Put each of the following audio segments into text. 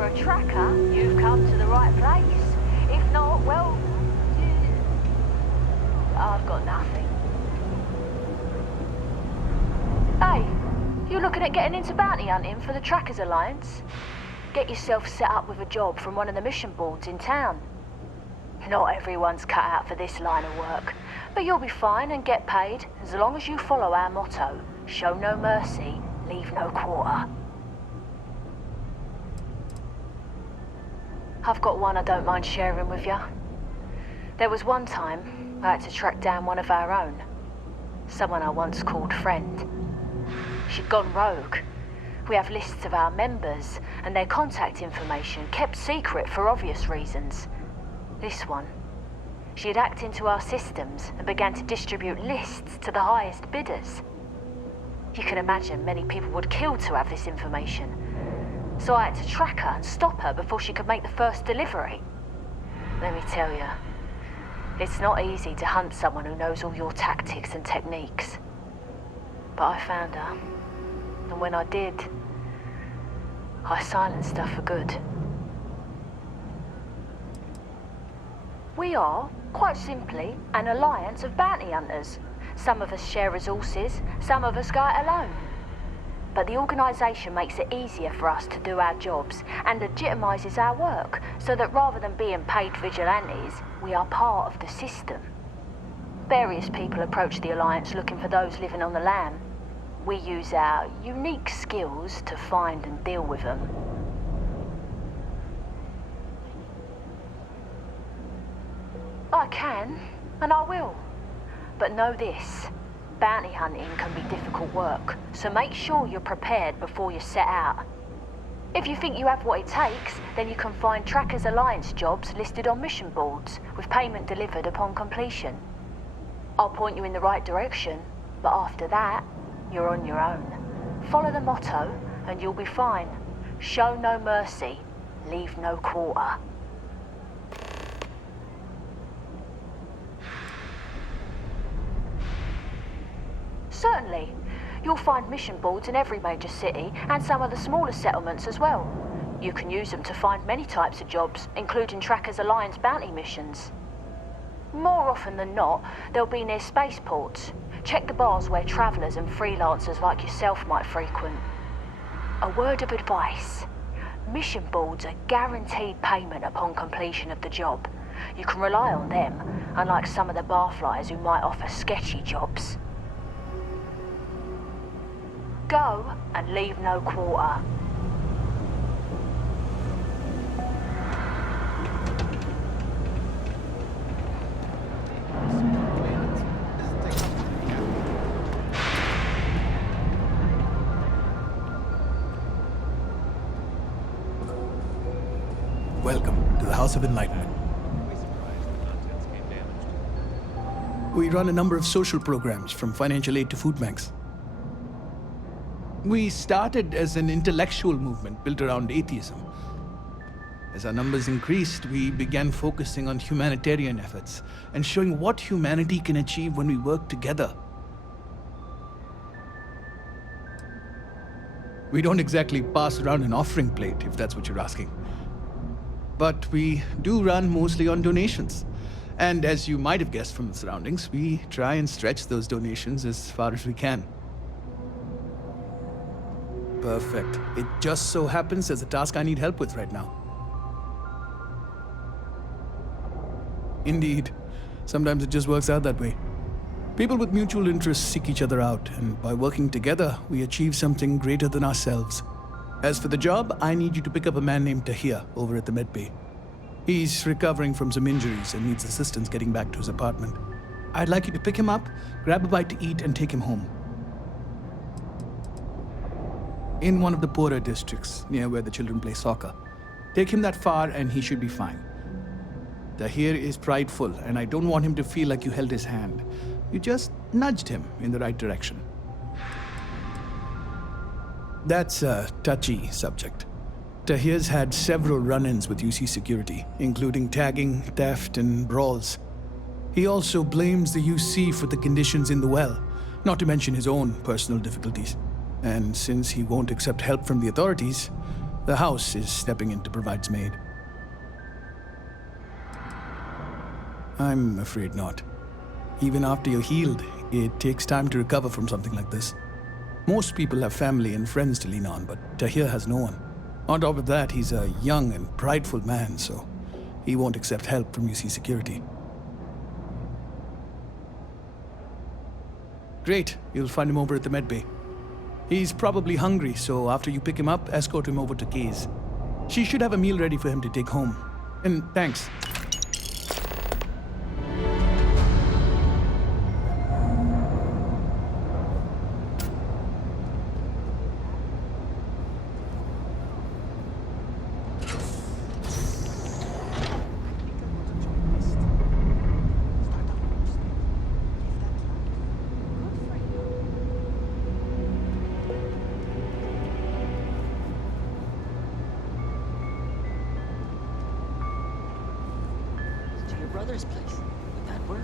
for a tracker, you've come to the right place. If not, well, I've got nothing. Hey, you looking at getting into bounty hunting for the Trackers Alliance? Get yourself set up with a job from one of the mission boards in town. Not everyone's cut out for this line of work, but you'll be fine and get paid as long as you follow our motto, show no mercy, leave no quarter. I've got one I don't mind sharing with you. There was one time I had to track down one of our own. Someone I once called friend. She'd gone rogue. We have lists of our members and their contact information kept secret for obvious reasons. This one, she had hacked into our systems and began to distribute lists to the highest bidders. You can imagine many people would kill to have this information. So I had to track her and stop her before she could make the first delivery. Let me tell you, it's not easy to hunt someone who knows all your tactics and techniques. But I found her, and when I did, I silenced her for good. We are, quite simply, an alliance of bounty hunters. Some of us share resources, some of us go it alone. But the organisation makes it easier for us to do our jobs and legitimises our work, so that rather than being paid vigilantes, we are part of the system. Various people approach the Alliance looking for those living on the lam. We use our unique skills to find and deal with them. I can, and I will. But know this. Bounty hunting can be difficult work, so make sure you're prepared before you set out. If you think you have what it takes, then you can find Trackers Alliance jobs listed on mission boards, with payment delivered upon completion. I'll point you in the right direction, but after that, you're on your own. Follow the motto, and you'll be fine. Show no mercy, leave no quarter. Certainly. You'll find mission boards in every major city and some of the smaller settlements as well. You can use them to find many types of jobs, including Trackers Alliance bounty missions. More often than not, they'll be near spaceports. Check the bars where travellers and freelancers like yourself might frequent. A word of advice. Mission boards are guaranteed payment upon completion of the job. You can rely on them, unlike some of the barflies who might offer sketchy jobs. Go and leave no quarter. Welcome to the House of Enlightenment. We run a number of social programs, from financial aid to food banks. We started as an intellectual movement built around atheism. As our numbers increased, we began focusing on humanitarian efforts and showing what humanity can achieve when we work together. We don't exactly pass around an offering plate, if that's what you're asking. But we do run mostly on donations. And as you might have guessed from the surroundings, we try and stretch those donations as far as we can. Perfect. It just so happens there's a task I need help with right now. Indeed. Sometimes it just works out that way. People with mutual interests seek each other out, and by working together, we achieve something greater than ourselves. As for the job, I need you to pick up a man named Tahir over at the medbay. He's recovering from some injuries and needs assistance getting back to his apartment. I'd like you to pick him up, grab a bite to eat, and take him home. In one of the poorer districts, near where the children play soccer. Take him that far and he should be fine. Tahir is prideful, and I don't want him to feel like you held his hand. You just nudged him in the right direction. That's a touchy subject. Tahir's had several run-ins with UC security, including tagging, theft, and brawls. He also blames the UC for the conditions in the well, not to mention his own personal difficulties. And since he won't accept help from the authorities, The house is stepping in to provide maid. I'm afraid not. Even after you're healed, it takes time to recover from something like this. Most people have family and friends to lean on, but Tahir has no one. On top of that, he's a young and prideful man, so he won't accept help from UC security. Great, you'll find him over at the medbay. He's probably hungry, so after you pick him up, escort him over to Kay's. She should have a meal ready for him to take home. And thanks. Brother's place. Would that work?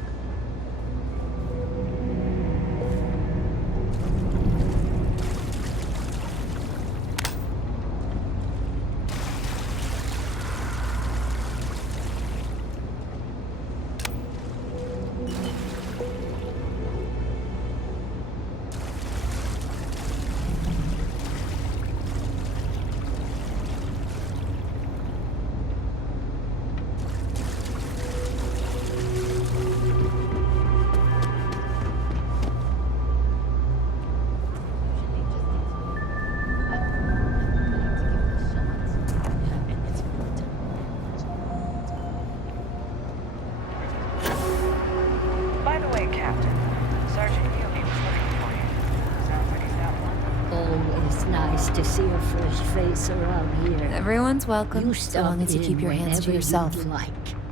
To see a fresh face around here. Everyone's welcome, You so long as you stop keep your in hands to whenever yourself. you'd like.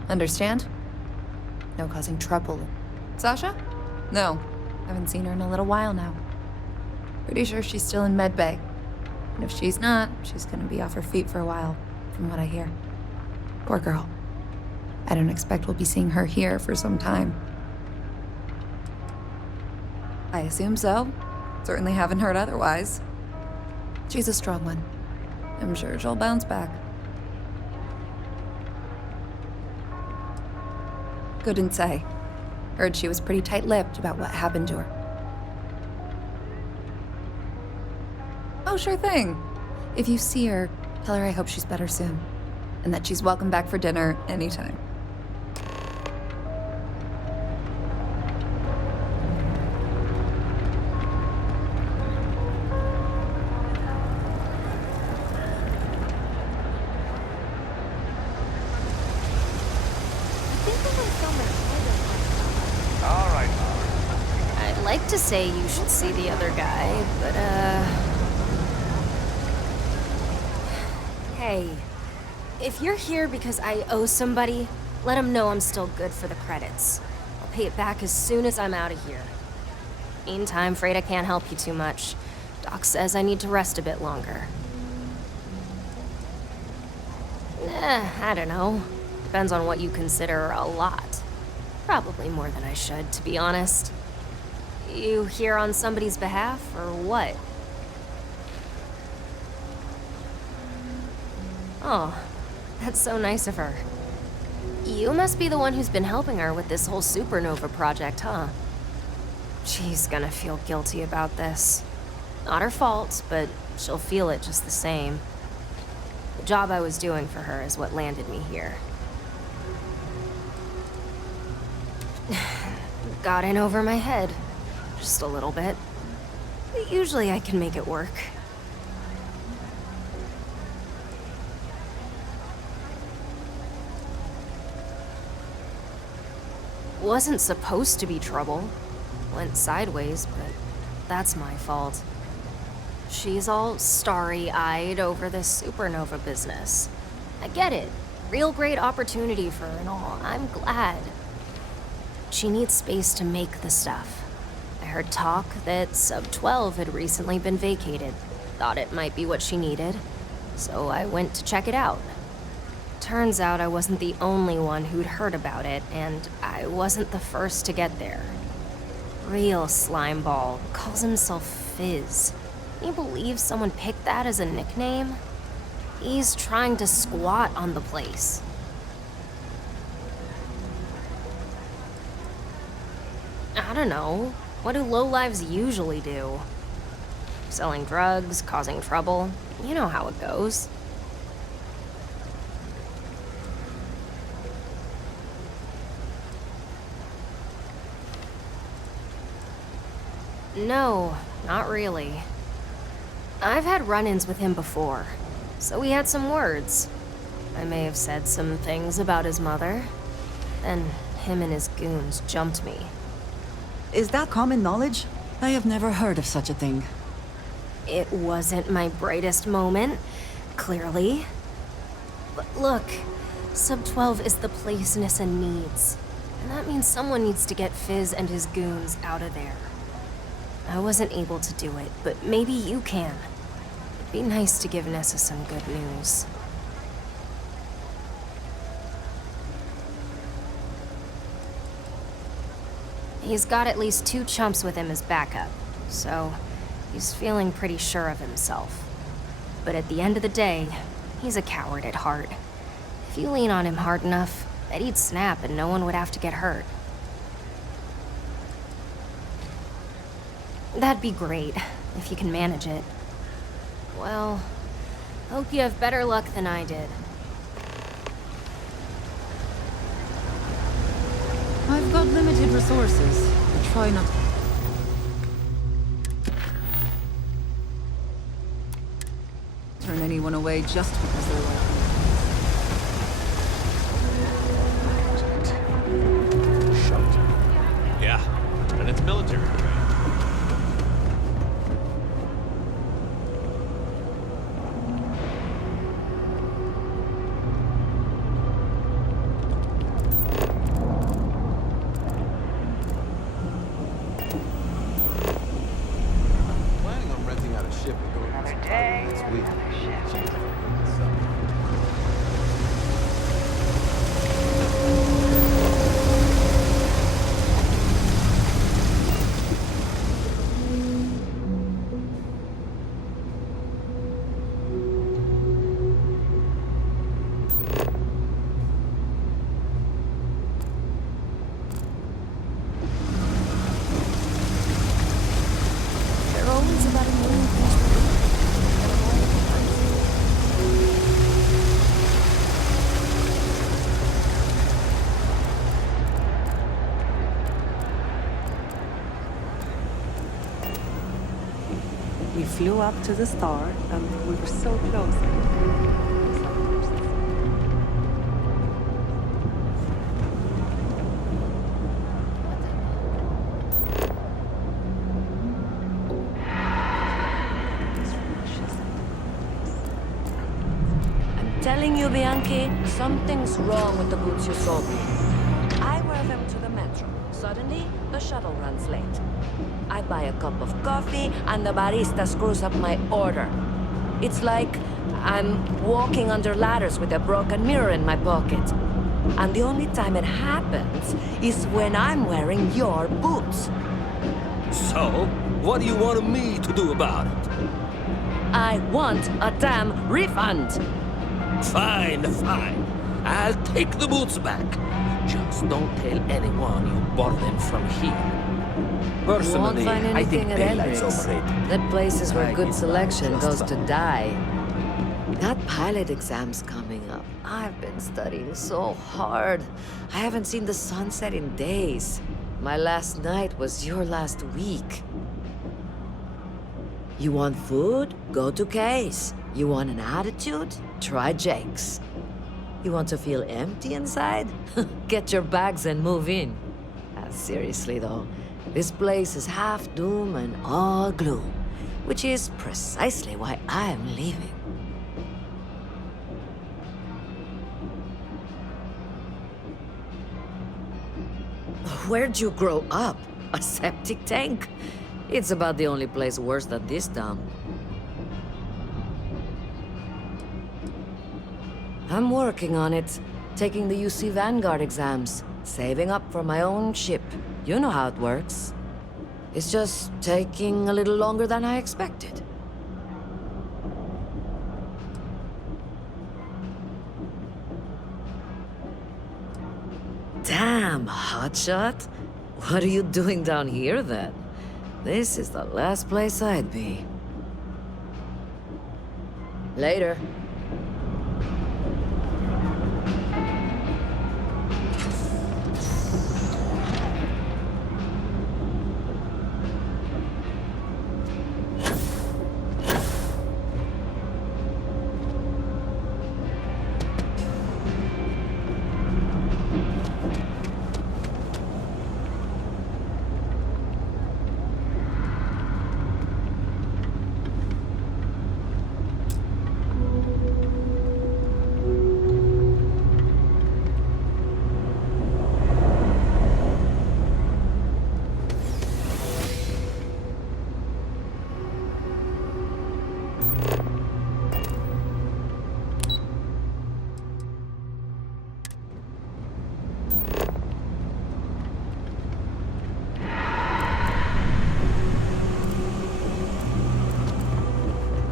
Understand? No causing trouble. Sasha? No. Haven't seen her in a little while now. Pretty sure she's still in med bay. And if she's not, she's gonna be off her feet for a while, from what I hear. Poor girl. I don't expect we'll be seeing her here for some time. I assume so. Certainly haven't heard otherwise. She's a strong one. I'm sure she'll bounce back. Couldn't say. Heard she was pretty tight-lipped about what happened to her. Oh, sure thing. If you see her, tell her I hope she's better soon. And that she's welcome back for dinner anytime. I'd like to say you should see the other guy, but, Hey, if you're here because I owe somebody, let him know I'm still good for the credits. I'll pay it back as soon as I'm out of here. Meantime, afraid I can't help you too much. Doc says I need to rest a bit longer. I don't know. Depends on what you consider a lot. Probably more than I should, to be honest. You here on somebody's behalf, or what? Oh, that's so nice of her. You must be the one who's been helping her with this whole supernova project, huh? She's gonna feel guilty about this. Not her fault, but she'll feel it just the same. The job I was doing for her is what landed me here. Got in over my head. Just a little bit. But usually I can make it work. Wasn't supposed to be trouble. Went sideways, but that's my fault. She's all starry-eyed over this supernova business. I get it. Real great opportunity for her and all. I'm glad. She needs space to make the stuff. I heard talk that Sub 12 had recently been vacated. Thought it might be what she needed. So I went to check it out. Turns out I wasn't the only one who'd heard about it, and I wasn't the first to get there. Real slimeball. Calls himself Fizz. Can you believe someone picked that as a nickname? He's trying to squat on the place. I don't know. What do lowlives usually do? Selling drugs, causing trouble. You know how it goes. No, not really. I've had run-ins with him before, so we had some words. I may have said some things about his mother. Then him and his goons jumped me. Is that common knowledge? I have never heard of such a thing. It wasn't my brightest moment, clearly. But look, Sub-12 is the place Nissa needs. And that means someone needs to get Fizz and his goons out of there. I wasn't able to do it, but maybe you can. It'd be nice to give Nessa some good news. He's got at least 2 chumps with him as backup, so he's feeling pretty sure of himself. But at the end of the day, he's a coward at heart. If you lean on him hard enough, bet he'd snap and no one would have to get hurt. That'd be great, if you can manage it. Well, hope you have better luck than I did. I've got limited resources. I try not to turn anyone away just because they're like me. Yeah, and it's military grade. Planning on renting out a ship and going on some time next week. There are always about 1 million things to do. We flew up to the star, and we were so close. I'm telling you, Bianchi, something's wrong with the boots you sold me. I wear them to the metro. Suddenly, the shuttle runs late. I buy a cup of coffee, and the barista screws up my order. It's like I'm walking under ladders with a broken mirror in my pocket. And the only time it happens is when I'm wearing your boots. So, what do you want me to do about it? I want a damn refund. Fine, fine. I'll take the boots back. Just don't tell anyone you bought them from here. You won't Personally, find I think anything at daylight's Hendrix. overrated. That place is where I good give selection just goes a- to die. That pilot exam's coming up. I've been studying so hard. I haven't seen the sunset in days. My last night was your last week. You want food? Go to Case. You want an attitude? Try Jake's. You want to feel empty inside? Get your bags and move in. Seriously though, this place is half doom and all gloom, which is precisely why I'm leaving. Where'd you grow up? A septic tank? It's about the only place worse than this town. I'm working on it. Taking the UC Vanguard exams. Saving up for my own ship. You know how it works. It's just taking a little longer than I expected. Damn, hotshot. What are you doing down here then? This is the last place I'd be. Later.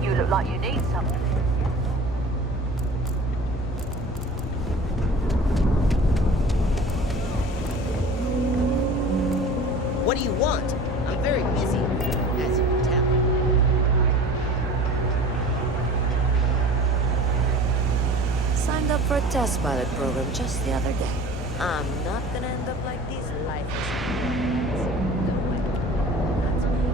You look like you need something. What do you want? I'm very busy, as you can tell. Signed up for a test pilot program just the other day. I'm not gonna end up like these lifeless. That's me.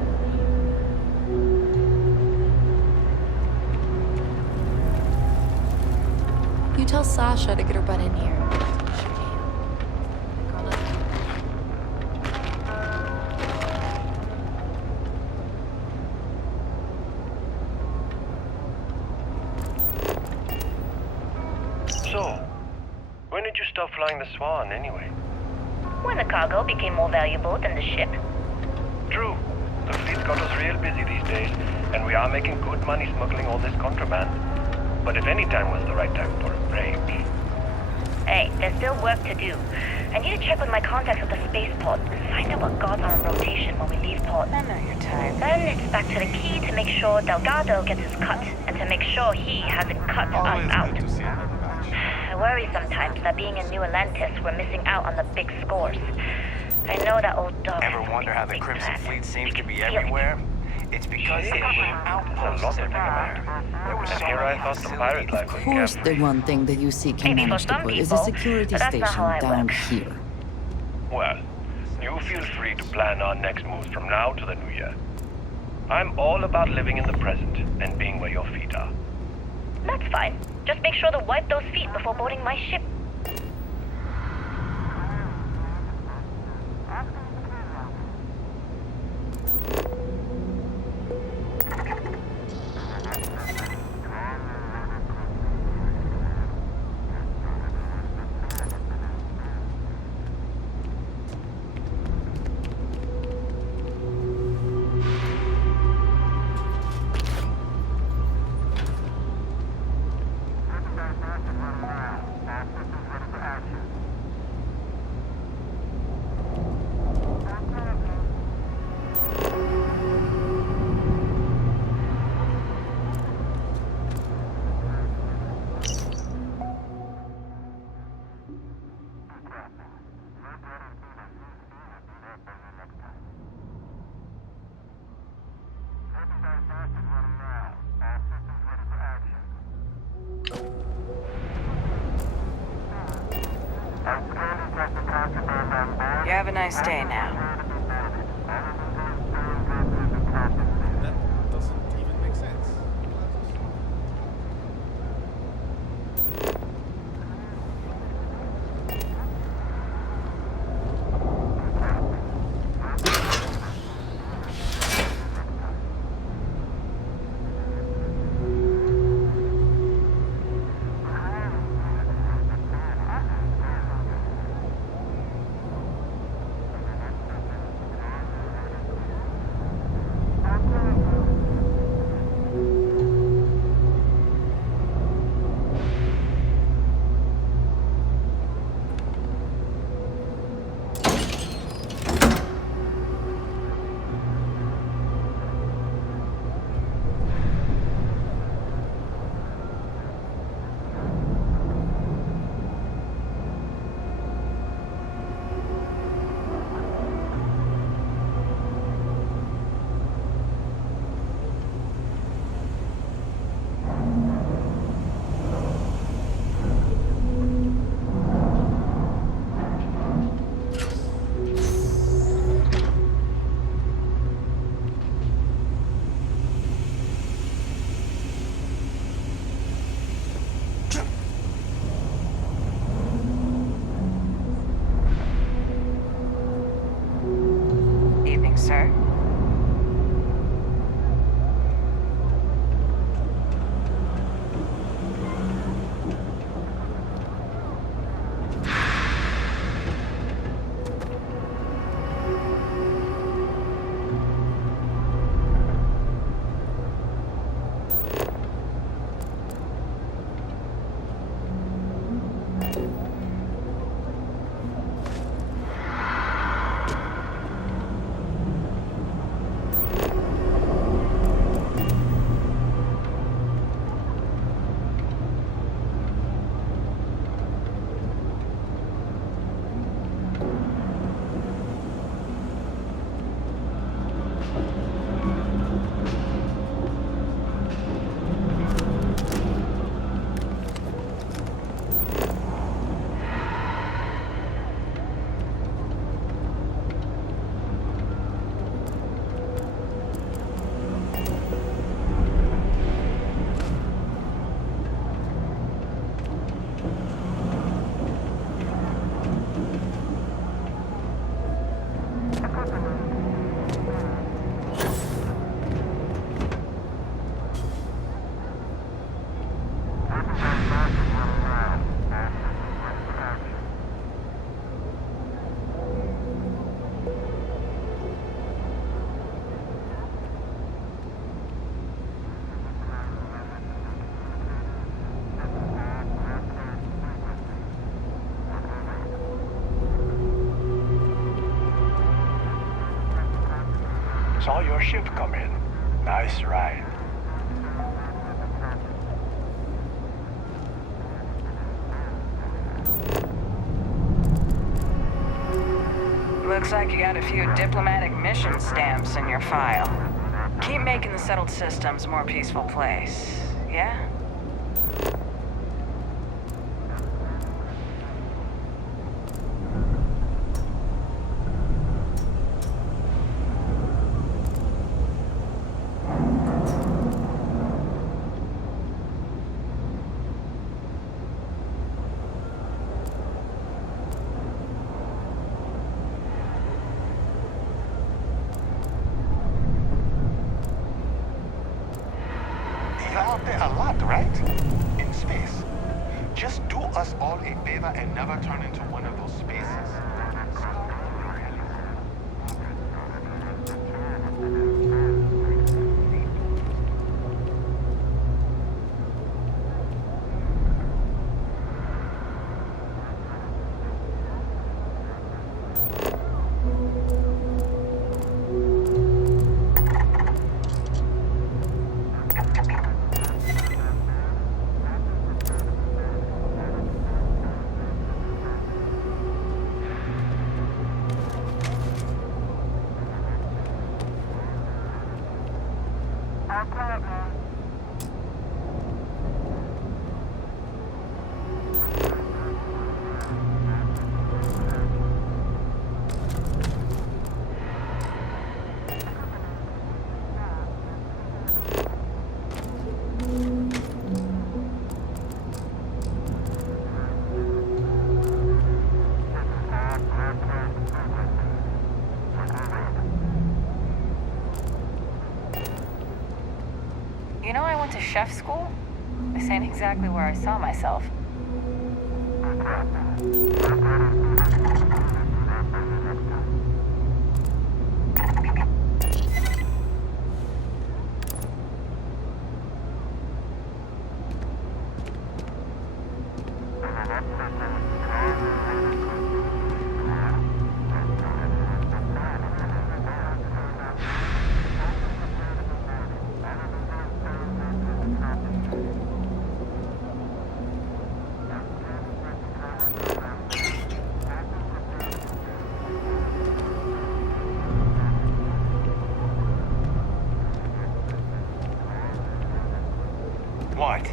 You tell Sasha to get her butt in here. Girl, So, when did you stop flying the Swan, anyway? When the cargo became more valuable than the ship. True. The fleet's got us real busy these days, and we are making good money smuggling all this contraband. But if any time was the right time for a break... Hey, there's still work to do. I need to check with my contacts at the spaceport and find out what guards are on rotation when we leave port. I know your type. Then it's back to the key to make sure Delgado gets his cut, and to make sure he hasn't cut us out. I worry sometimes that being in New Atlantis, we're missing out on the big scores. I know that old dog. Ever wonder how the Crimson plan. Fleet seems to be Feel it. everywhere? It's because they have outposts everywhere. There were And so here I many thought the pirate facilities. life Of was course, the carefree. one thing the UC can Maybe for manage to some put is a people, security but that's not station how I down work. here. Well, you feel free to plan our next moves from now to the new year. I'm all about living in the present and being where your feet are. That's fine. Just make sure to wipe those feet before boarding my ship. You have a nice day now. That doesn't even make sense. Saw your ship come in. Nice ride. Looks like you got a few diplomatic mission stamps in your file. Keep making the settled systems a more peaceful place, yeah? Out there a lot, right? In space. Just do us all a favor and never turn into one of those spaces. You know I went to chef school? This ain't exactly where I saw myself. What?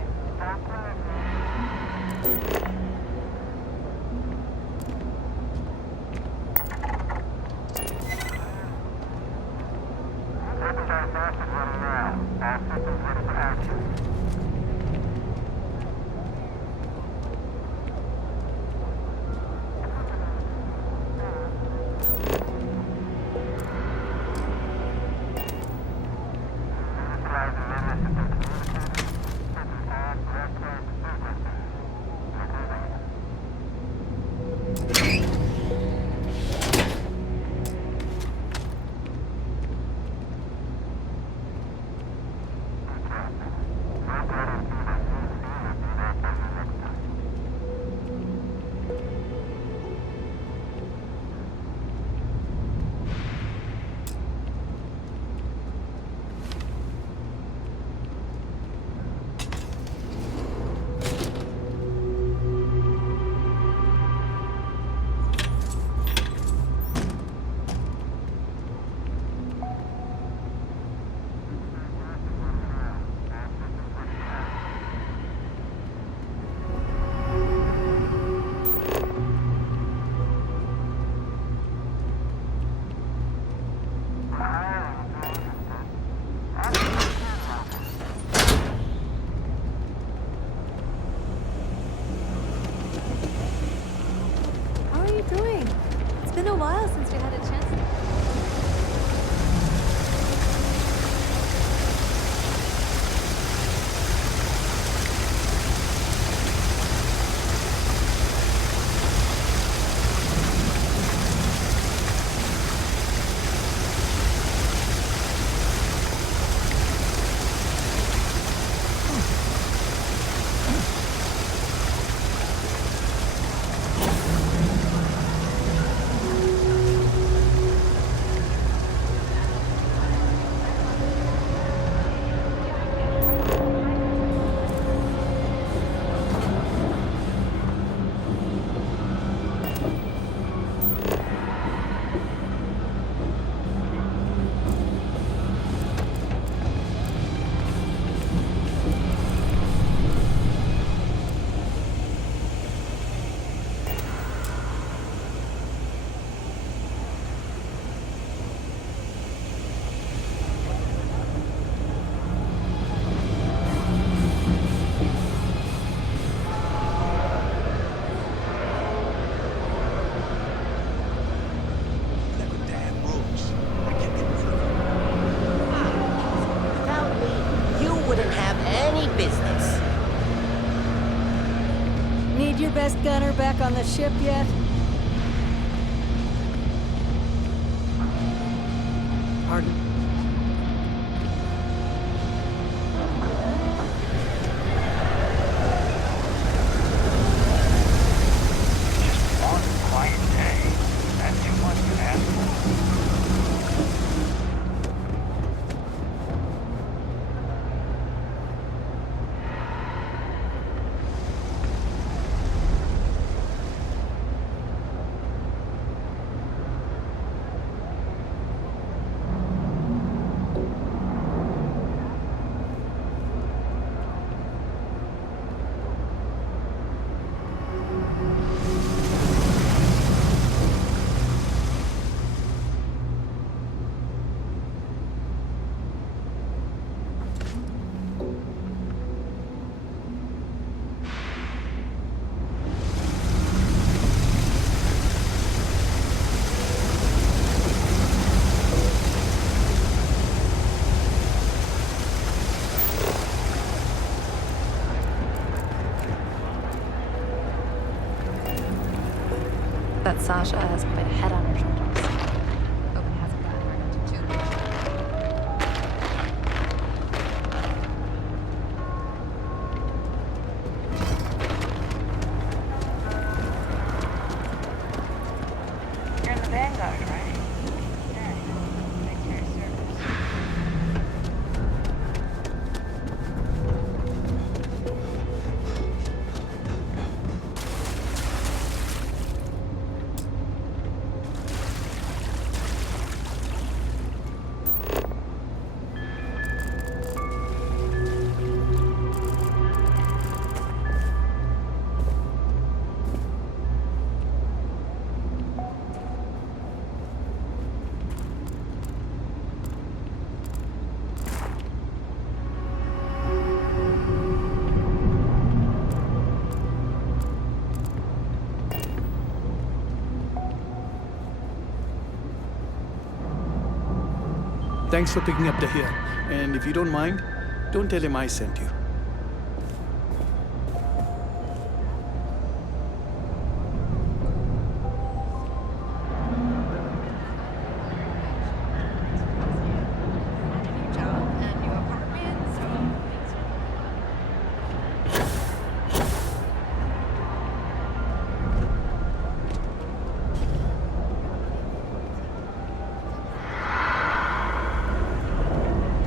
convinced you had a chance. Without me, you wouldn't have any business. Need your best gunner back on the ship yet? Pardon? Just one quiet day. That's too much to ask for. That Sasha has quite a head on her shoulders. Hope it hasn't gotten her into too much. You're in the Vanguard, right? Yeah. Thanks for your service. Thanks for picking up Tahir. And if you don't mind, don't tell him I sent you.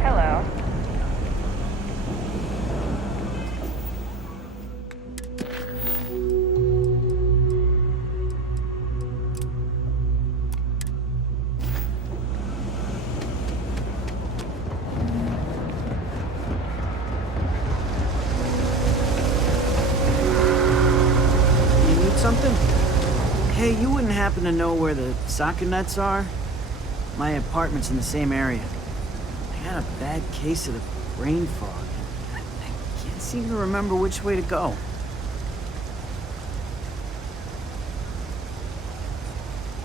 Hello. You need something? Hey, you wouldn't happen to know where the soccer nets are? My apartment's in the same area. I got a bad case of the brain fog. I can't seem to remember which way to go.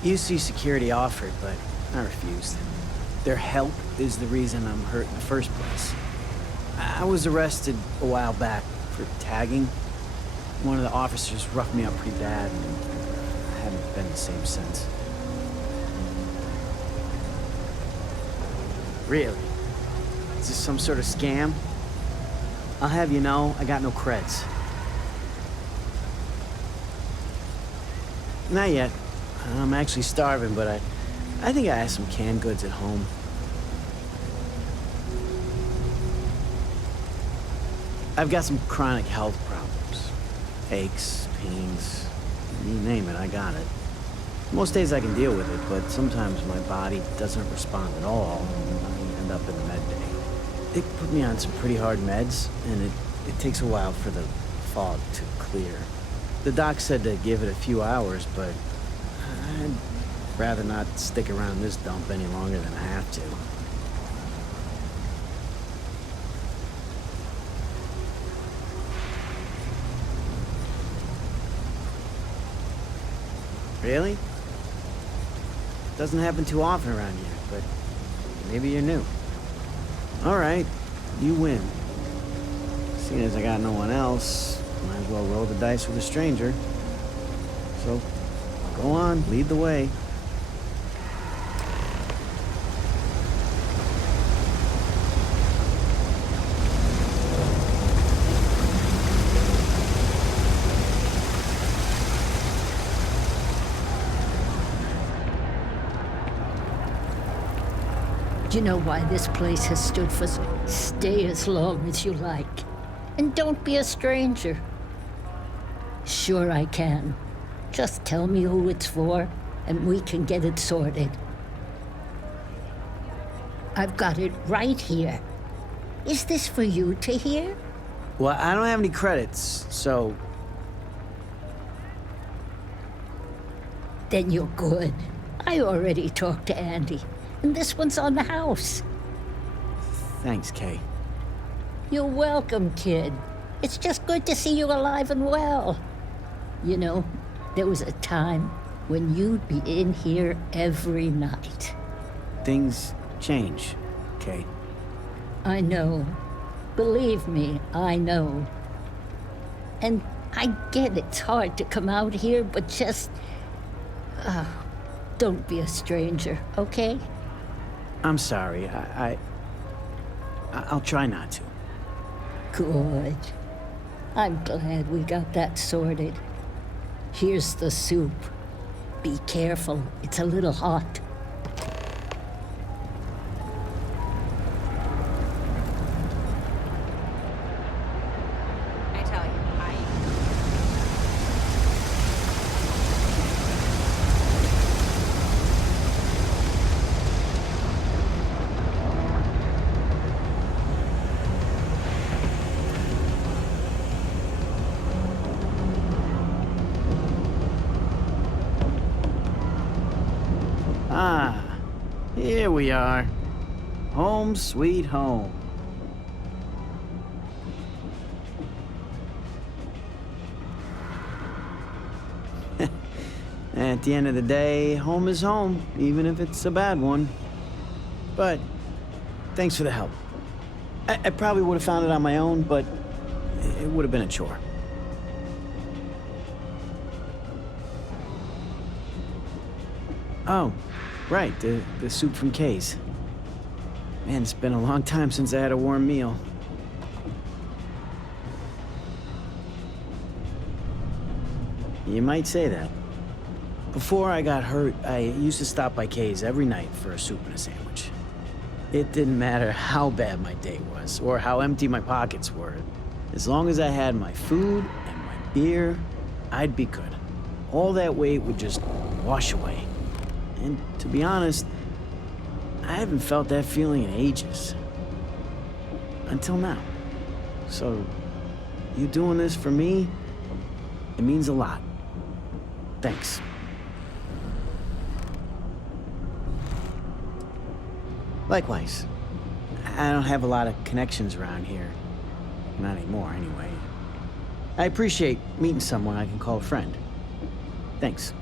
UC security offered, but I refused. Their help is the reason I'm hurt in the first place. I was arrested a while back for tagging. One of the officers roughed me up pretty bad, and I haven't been the same since. Really? Is this some sort of scam? I'll have you know, I got no creds. Not yet. I'm actually starving, but I think I have some canned goods at home. I've got some chronic health problems. Aches, pains, you name it, I got it. Most days I can deal with it, but sometimes my body doesn't respond at all, and I end up in the med bay. They put me on some pretty hard meds, and it takes a while for the fog to clear. The doc said to give it a few hours, but I'd rather not stick around this dump any longer than I have to. Really? Doesn't happen too often around here, but maybe you're new. All right, you win. Seeing as I got no one else, might as well roll the dice with a stranger. So, go on, lead the way. You know why this place has stood for stay as long as you like. And don't be a stranger. Sure I can. Just tell me who it's for, and we can get it sorted. I've got it right here. Is this for you to hear? Well, I don't have any credits, so... Then you're good. I already talked to Andy, and this one's on the house. Thanks, Kay. You're welcome, kid. It's just good to see you alive and well. You know, there was a time when you'd be in here every night. Things change, Kay. I know. Believe me, I know. And I get it's hard to come out here, but just... don't be a stranger, okay? I'm sorry. I'll try not to. Good. I'm glad we got that sorted. Here's the soup. Be careful, it's a little hot. I tell you, Ah, here we are. Home sweet home. At the end of the day, home is home, even if it's a bad one. But thanks for the help. I probably would have found it on my own, but it would have been a chore. Oh, right, the soup from Kay's. Man, it's been a long time since I had a warm meal. You might say that. Before I got hurt, I used to stop by Kay's every night for a soup and a sandwich. It didn't matter how bad my day was, or how empty my pockets were. As long as I had my food and my beer, I'd be good. All that weight would just wash away. And to be honest, I haven't felt that feeling in ages. Until now. So, you doing this for me, it means a lot. Thanks. Likewise. I don't have a lot of connections around here. Not anymore, anyway. I appreciate meeting someone I can call a friend. Thanks.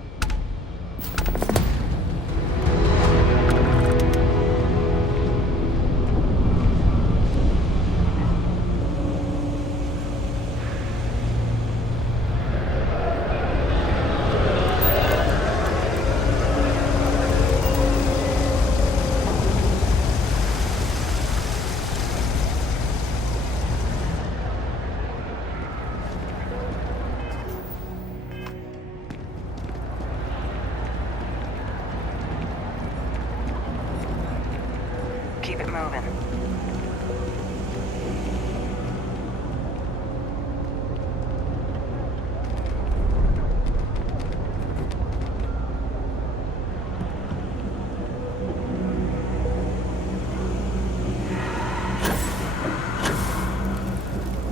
it moving.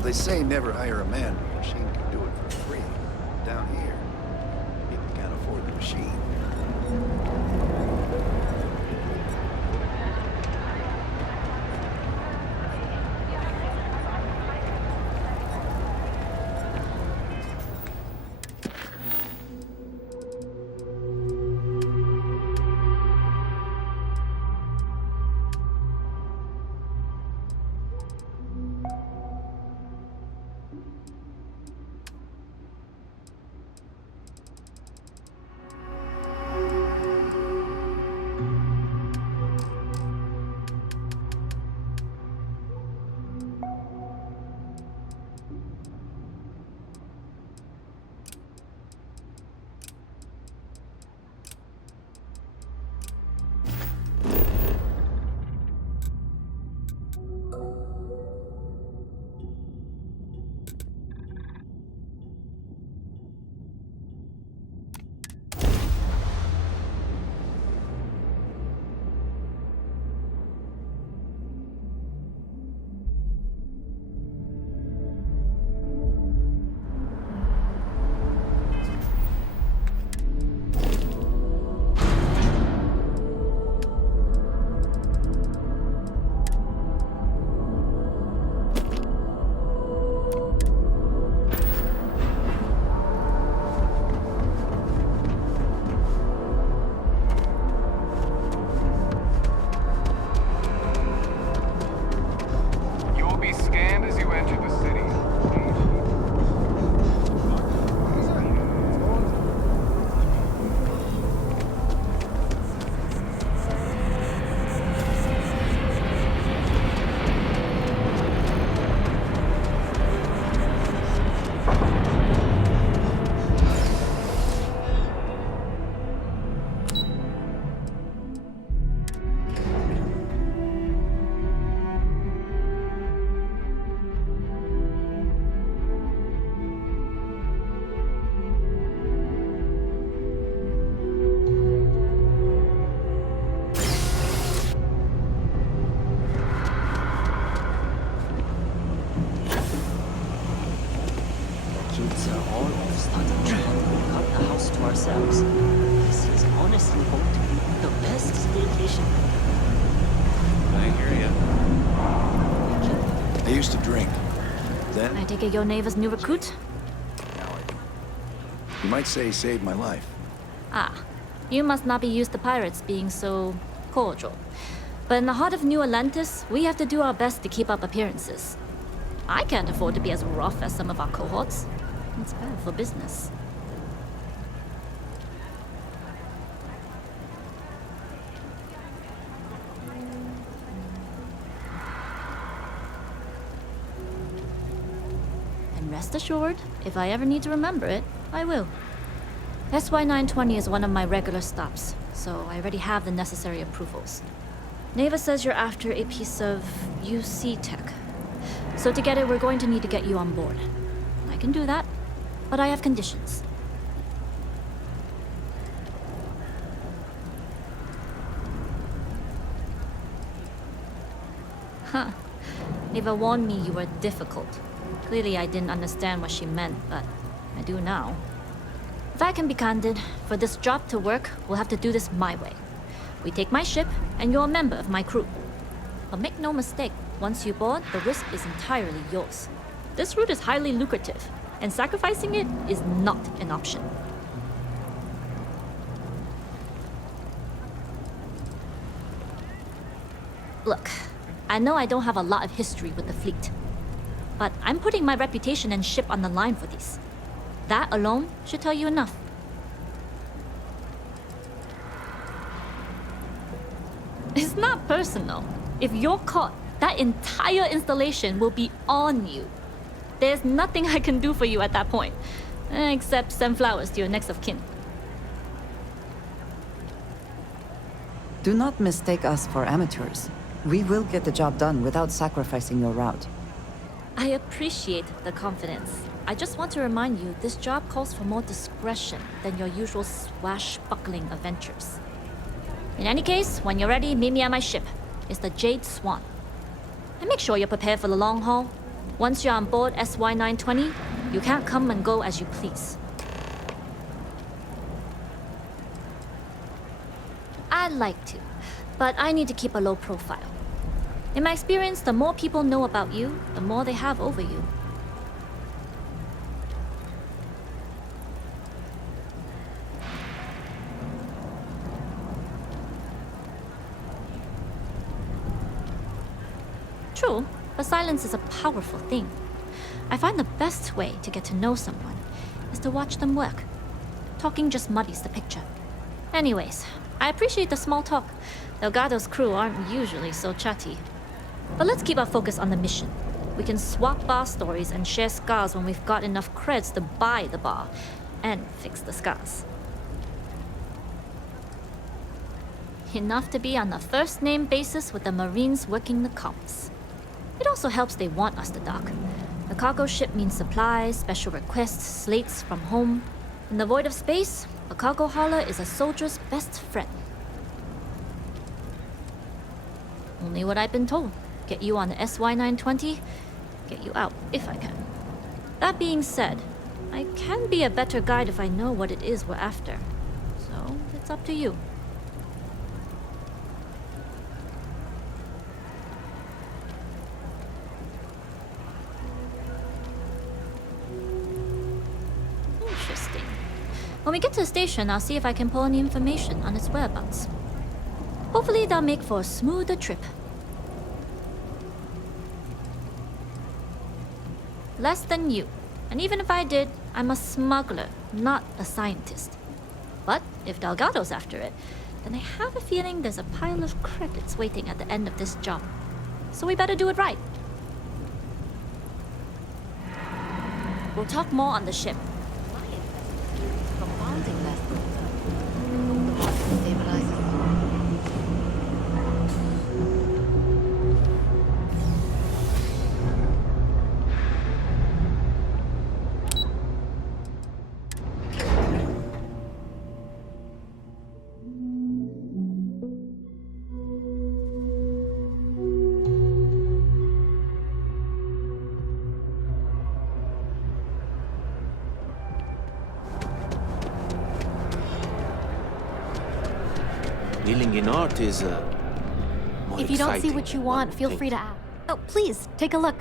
They say never hire a man when a machine can do it for free. Down here, people can't afford the machine. Kids are all off starting trouble. We got the house to ourselves. This is honestly going to be the best staycation. I hear ya. I used to drink. Then, I take it your neighbor's new recruit? you might say, saved my life. Ah, you must not be used to pirates being so cordial. But in the heart of New Atlantis, we have to do our best to keep up appearances. I can't afford to be as rough as some of our cohorts. It's bad for business. And rest assured, if I ever need to remember it, I will. SY 920 is one of my regular stops, so I already have the necessary approvals. Neva says you're after a piece of UC tech. So to get it, we're going to need to get you on board. I can do that, but I have conditions. Huh. Neva warned me you were difficult. Clearly I didn't understand what she meant, but I do now. If I can be candid, for this job to work, we'll have to do this my way. We take my ship, and you're a member of my crew. But make no mistake, once you board, the risk is entirely yours. This route is highly lucrative, and sacrificing it is not an option. Look, I know I don't have a lot of history with the fleet, but I'm putting my reputation and ship on the line for these. That alone should tell you enough. It's not personal. If you're caught, that entire installation will be on you. There's nothing I can do for you at that point, except send flowers to your next of kin. Do not mistake us for amateurs. We will get the job done without sacrificing your route. I appreciate the confidence. I just want to remind you, this job calls for more discretion than your usual swashbuckling adventures. In any case, when you're ready, meet me at my ship. It's the Jade Swan. And make sure you're prepared for the long haul. Once you're on board SY-920, you can't come and go as you please. I'd like to, but I need to keep a low profile. In my experience, the more people know about you, the more they have over you. True, but silence is a powerful thing. I find the best way to get to know someone is to watch them work. Talking just muddies the picture. Anyways, I appreciate the small talk. Delgado's crew aren't usually so chatty. But let's keep our focus on the mission. We can swap bar stories and share scars when we've got enough creds to buy the bar and fix the scars. Enough to be on a first-name basis with the Marines working the comms. It also helps they want us to dock. The cargo ship means supplies, special requests, slates from home. In the void of space, a cargo hauler is a soldier's best friend. Only what I've been told. Get you on the SY-920, get you out if I can. That being said, I can be a better guide if I know what it is we're after. So, it's up to you. Interesting. When we get to the station, I'll see if I can pull any information on its whereabouts. Hopefully that'll make for a smoother trip. Less than you. And even if I did, I'm a smuggler, not a scientist. But if Delgado's after it, then I have a feeling there's a pile of credits waiting at the end of this job. So we better do it right. We'll talk more on the ship. Dealing in art is more If you don't see exciting what you than want, one feel would free think. to ask. Oh, please, take a look.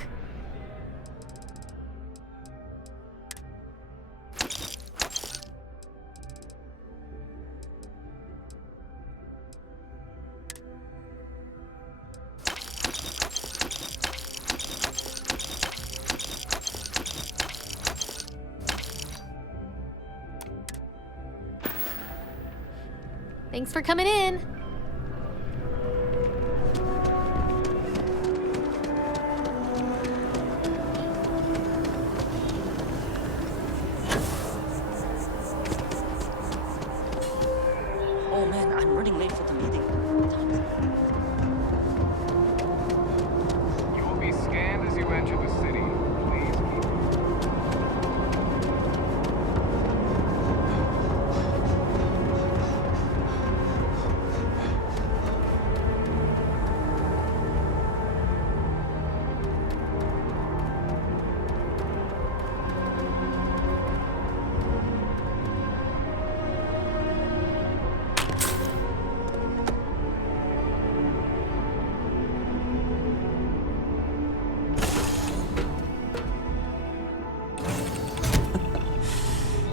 Thanks for coming in. Oh man, I'm running late for the meeting. You will be scanned as you enter the city. Please keep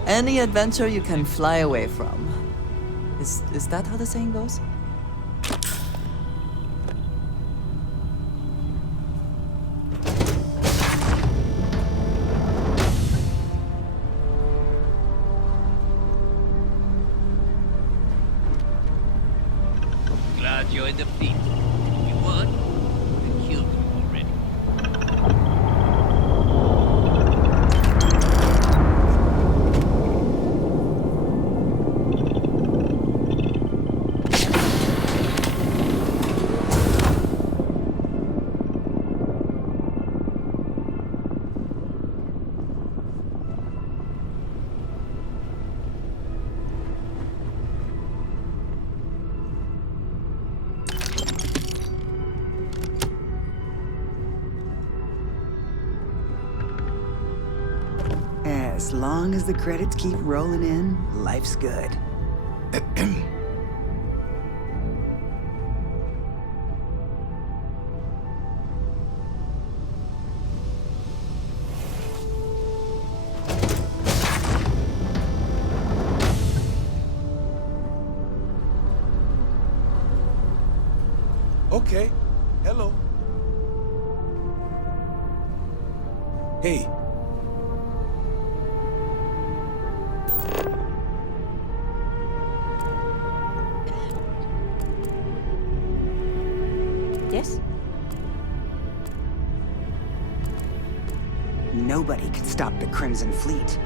Any adventure you can fly away from. Is that how the saying goes? Glad you're in the fleet. You won? I killed you already. As long as the credits keep rolling in, life's good. Okay. Hello. Hey. Yes? Nobody can stop the Crimson Fleet.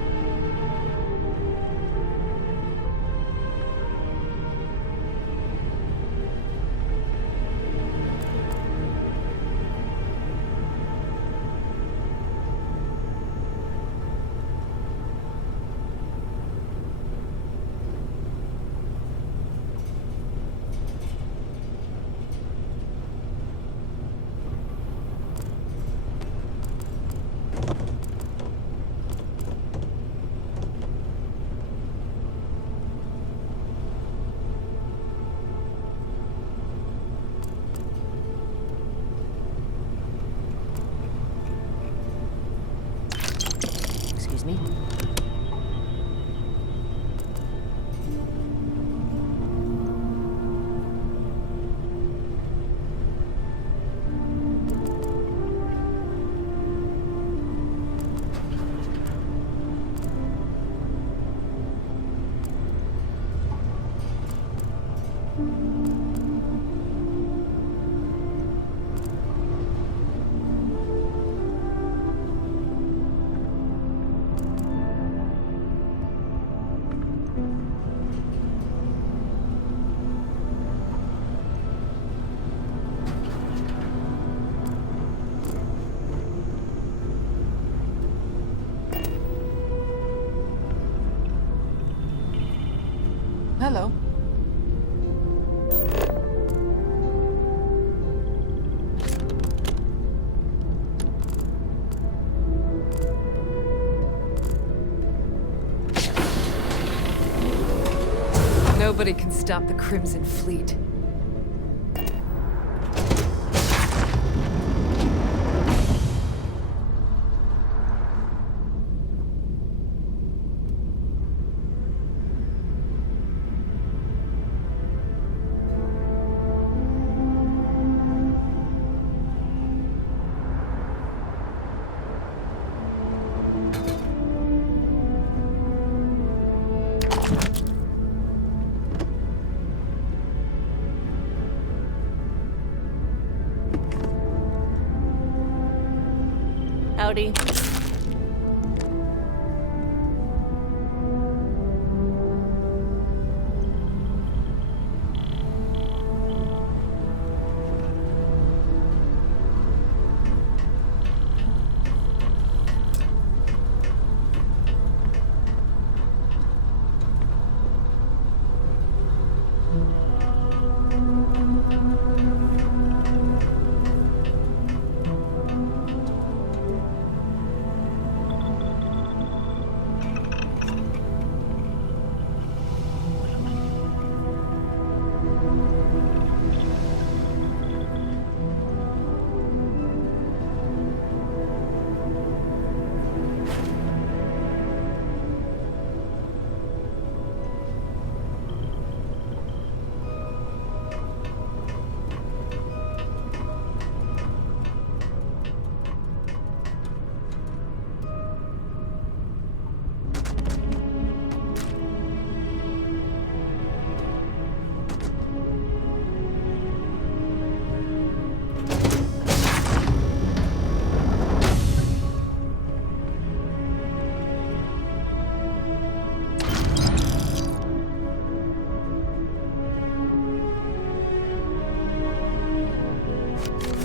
Excuse me? Hello. Nobody can stop the Crimson Fleet. Howdy.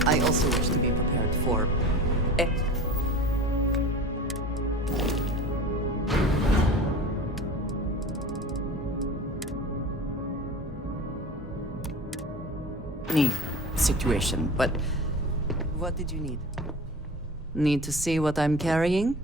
I also wish to be prepared for... any situation, but... What did you need? Need to see what I'm carrying?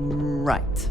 Right.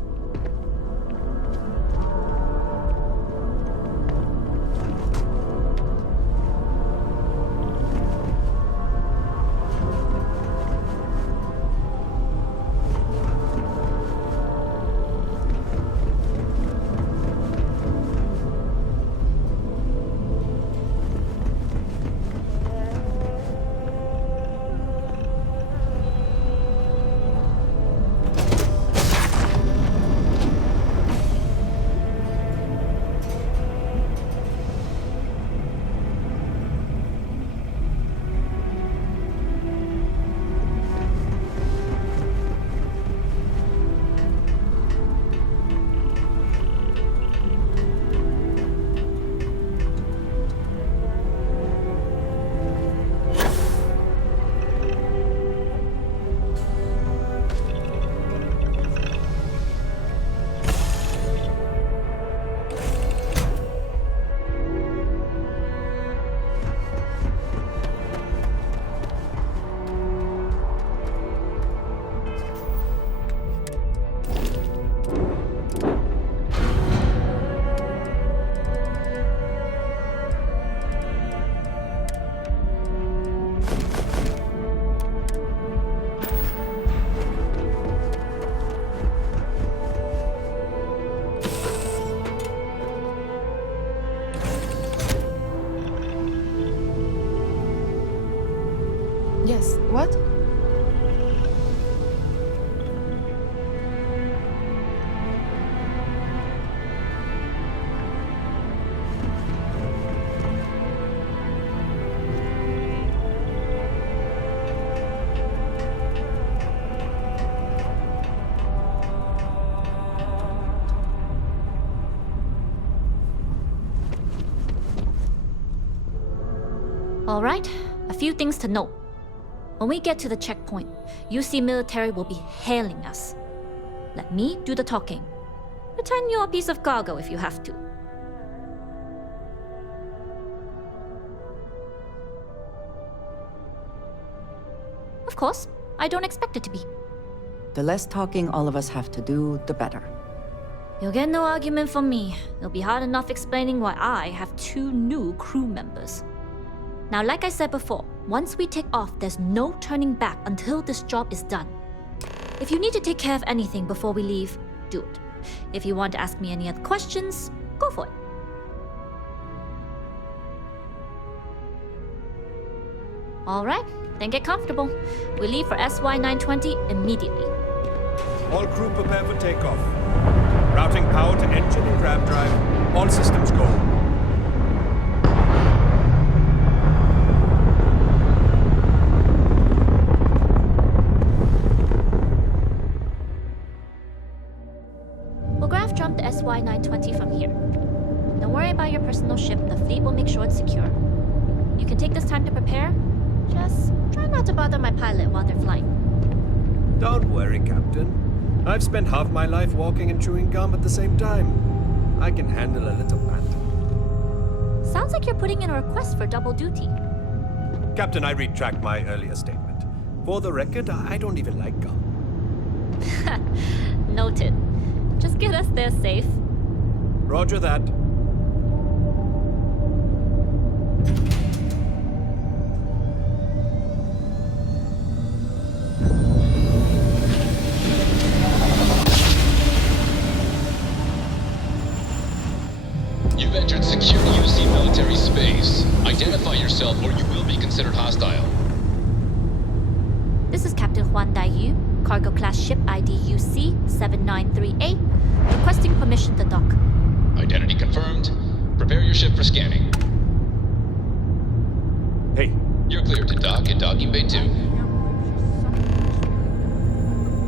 Yes, what? All right, a few things to note. When we get to the checkpoint, UC military will be hailing us. Let me do the talking. Pretend you're a piece of cargo if you have to. Of course, I don't expect it to be. The less talking all of us have to do, the better. You'll get no argument from me. It'll be hard enough explaining why I have 2 new crew members. Now, like I said before, once we take off, there's no turning back until this job is done. If you need to take care of anything before we leave, do it. If you want to ask me any other questions, go for it. All right, then get comfortable. We leave for SY-920 immediately. All crew prepare for takeoff. Routing power to engine and grab drive. All systems go. We'll graph jump the SY-920 from here. Don't worry about your personal ship. The fleet will make sure it's secure. You can take this time to prepare. Just try not to bother my pilot while they're flying. Don't worry, Captain. I've spent half my life walking and chewing gum at the same time. I can handle a little banter. Sounds like you're putting in a request for double duty. Captain, I retract my earlier statement. For the record, I don't even like gum. Noted. Just get us there safe. Roger that. You've entered secure UC military space. Identify yourself or you will be considered hostile. This is Captain Huan Daiyu, cargo class ship ID UC 7938, requesting permission to dock. Identity confirmed. Prepare your ship for scanning. Hey. You're cleared to dock in docking bay 2.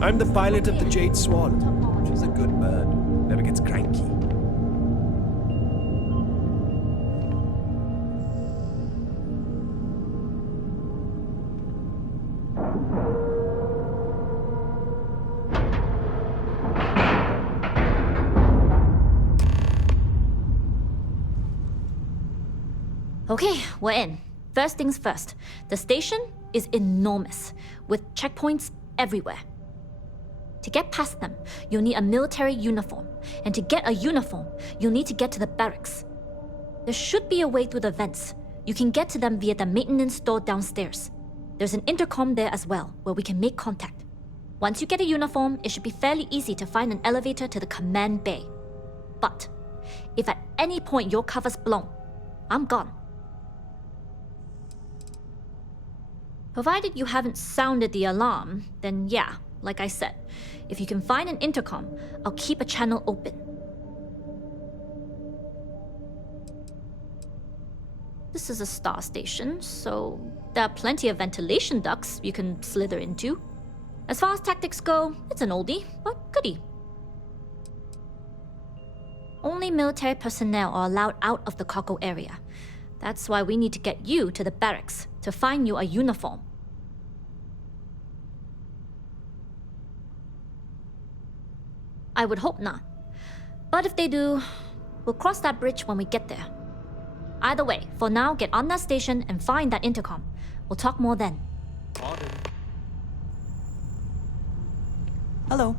I'm the pilot of the Jade Swan. She's a good bird. Never gets cranky. Okay, we're in. First things first. The station is enormous, with checkpoints everywhere. To get past them, you'll need a military uniform. And to get a uniform, you'll need to get to the barracks. There should be a way through the vents. You can get to them via the maintenance store downstairs. There's an intercom there as well, where we can make contact. Once you get a uniform, it should be fairly easy to find an elevator to the command bay. But if at any point your cover's blown, I'm gone. Provided you haven't sounded the alarm, then yeah, like I said, if you can find an intercom, I'll keep a channel open. This is a star station, so there are plenty of ventilation ducts you can slither into. As far as tactics go, it's an oldie, but goodie. Only military personnel are allowed out of the cargo area. That's why we need to get you to the barracks to find you a uniform. I would hope not. But if they do, we'll cross that bridge when we get there. Either way, for now, get on that station and find that intercom. We'll talk more then. Hello.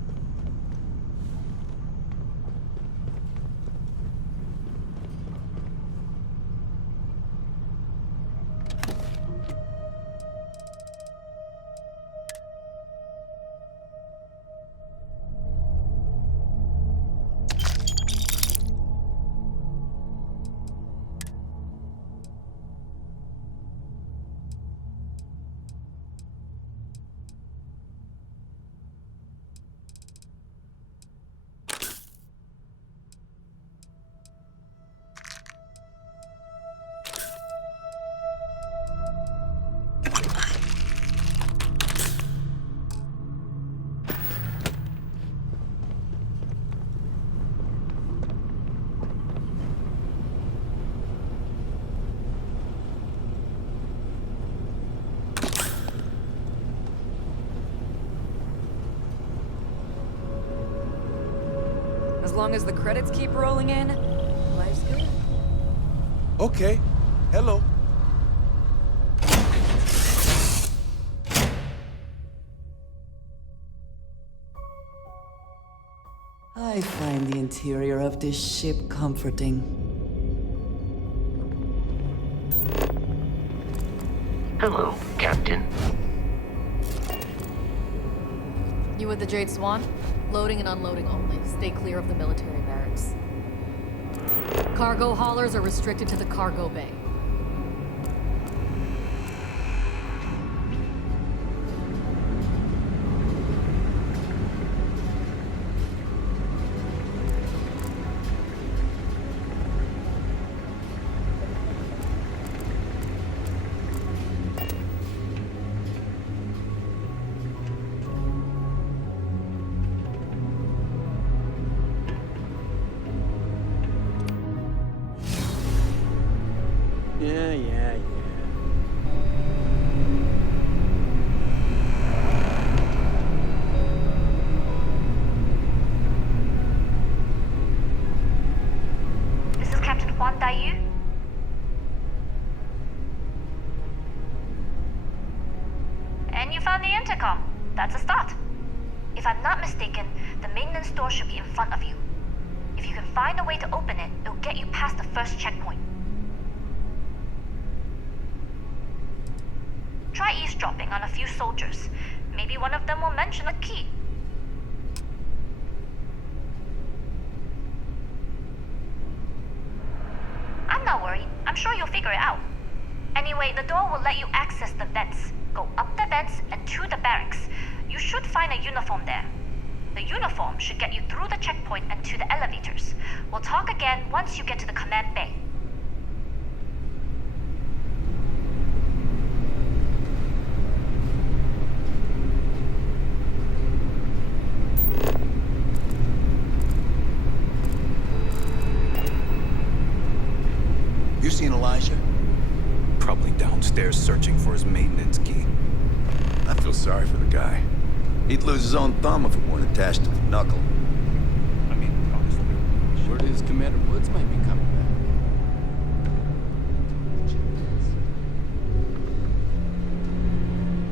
As long as the credits keep rolling in, life's good. Okay. Hello. I find the interior of this ship comforting. Hello, Captain. You with the Jade Swan? Loading and unloading only. Stay clear of the military barracks. Cargo haulers are restricted to the cargo bay. Yeah. This is Captain Huan Daiyu. And you found the intercom. That's a start. If I'm not mistaken, the maintenance door should be in front of you. If you can find a way to open it, it'll get you past the first checkpoint. Try eavesdropping on a few soldiers. Maybe one of them will mention a key. I'm not worried. I'm sure you'll figure it out. Anyway, the door will let you access the vents. Go up the vents and to the barracks. You should find a uniform there. The uniform should get you through the checkpoint and to the elevators. We'll talk again once you get to the command bay. You seen Elijah? Probably downstairs searching for his maintenance key. I feel sorry for the guy. He'd lose his own thumb if it weren't attached to the knuckle. I mean, honestly. Word is Commander Woods might be coming back.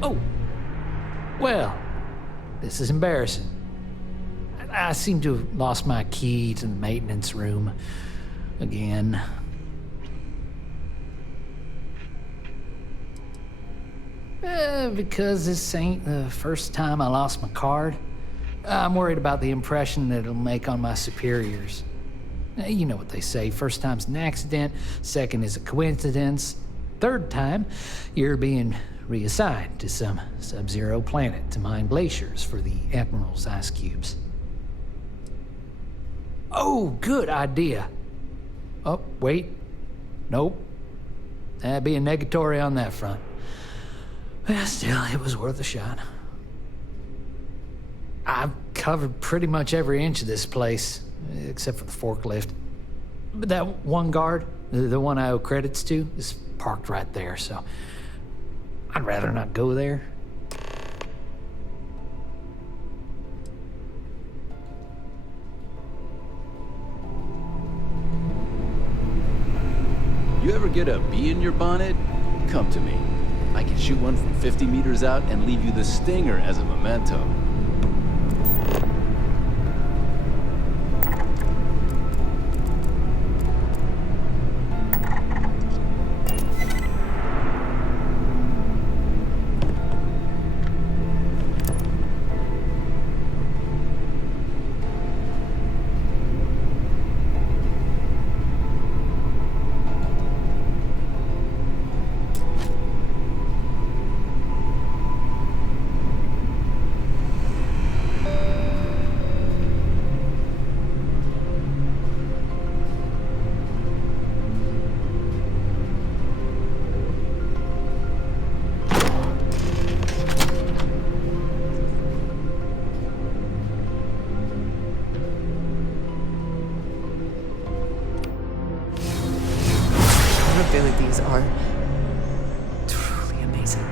Oh. Well, this is embarrassing. I seem to have lost my key to the maintenance room again. Because this ain't the first time I lost my card, I'm worried about the impression that it'll make on my superiors. You know what they say, first time's an accident, second is a coincidence, third time, you're being reassigned to some sub-zero planet to mine glaciers for the Admiral's ice cubes. Oh, good idea. Oh, wait. Nope. That'd be a negatory on that front. Well, still, it was worth a shot. I've covered pretty much every inch of this place, except for the forklift. But that one guard, the one I owe credits to, is parked right there, so I'd rather not go there. You ever get a bee in your bonnet? Come to me. I can shoot one from 50 meters out and leave you the stinger as a memento. Abilities are truly amazing.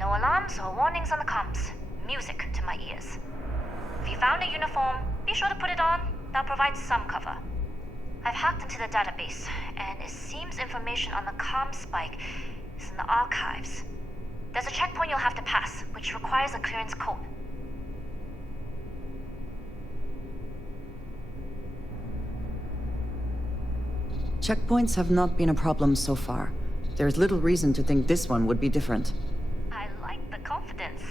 No alarms or warnings on the comms. Music to my ears. If you found a uniform, be sure to put it on. That'll provide some cover. I've hacked into the database, and it seems information on the comm spike is in the archives. There's a checkpoint you'll have to pass, which requires a clearance code. Checkpoints have not been a problem so far. There's little reason to think this one would be different. I like the confidence.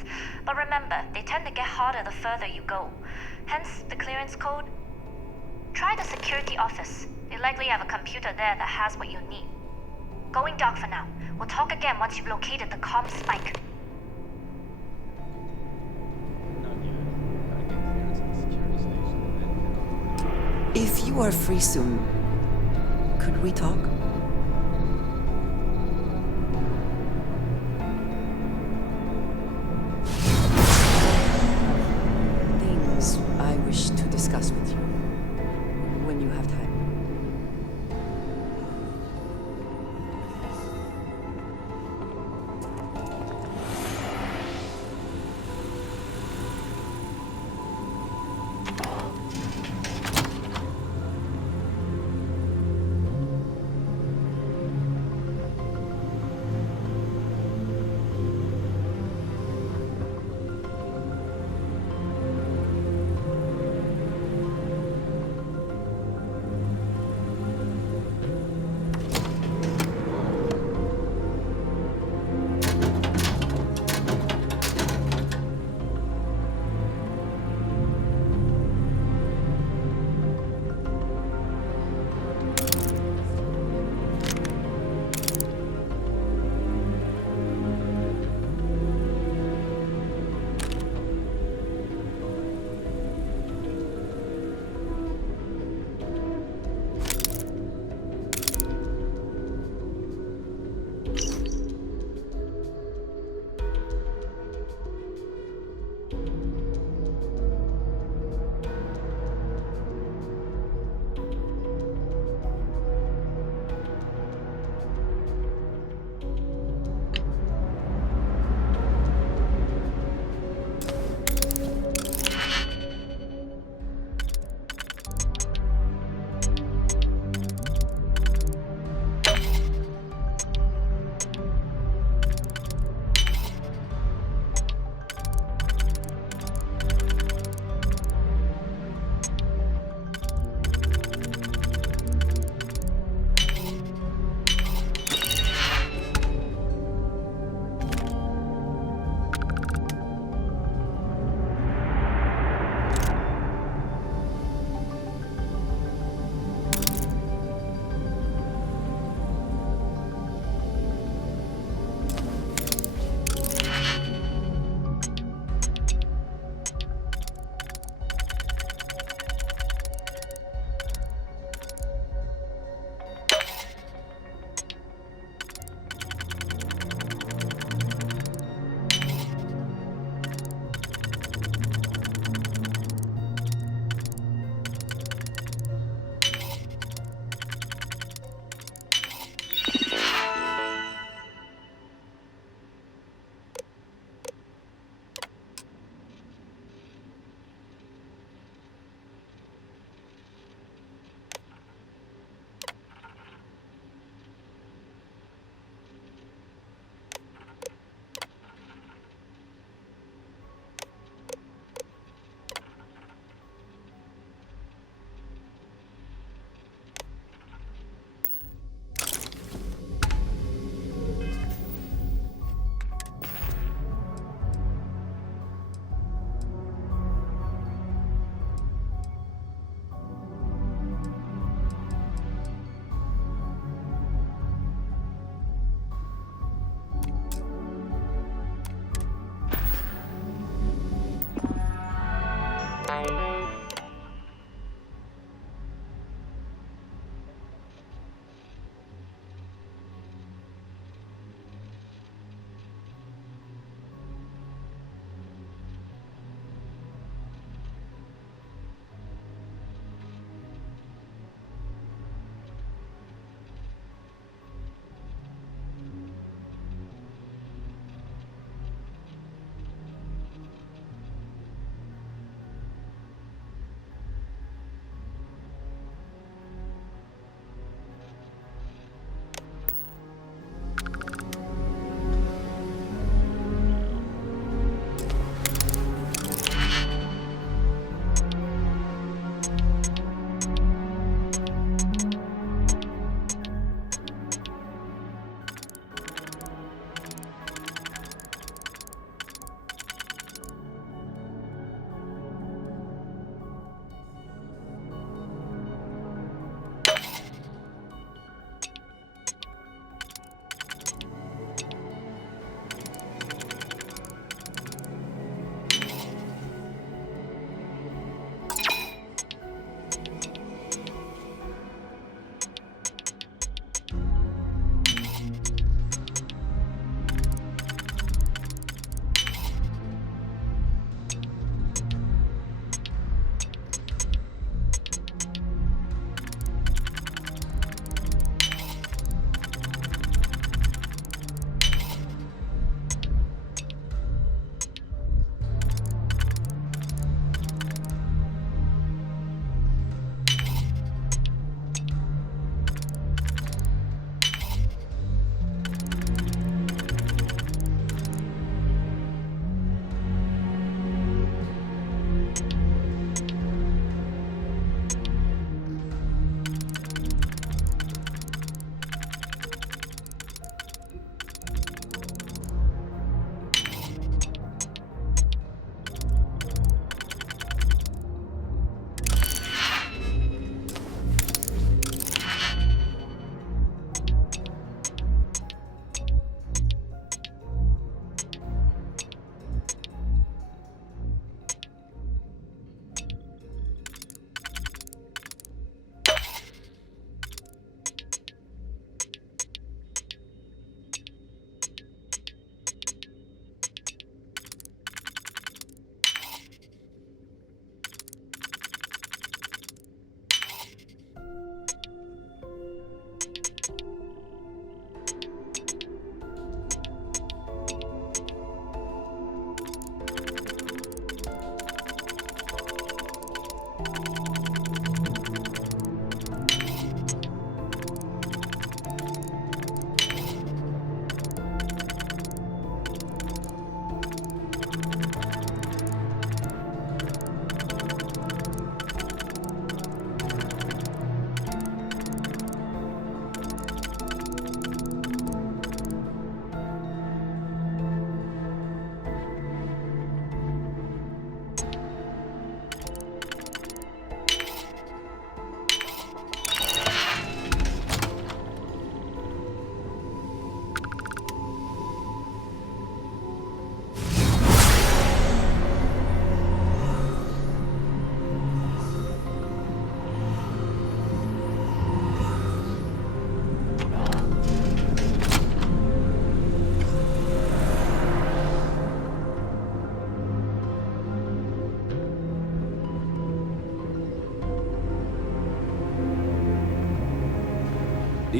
But remember, they tend to get harder the further you go. Hence, the clearance code. Try the security office. They likely have a computer there that has what you need. Going dark for now. We'll talk again once you've located the comm spike. If you are free soon, could we talk? Things I wish to discuss with you when you have time.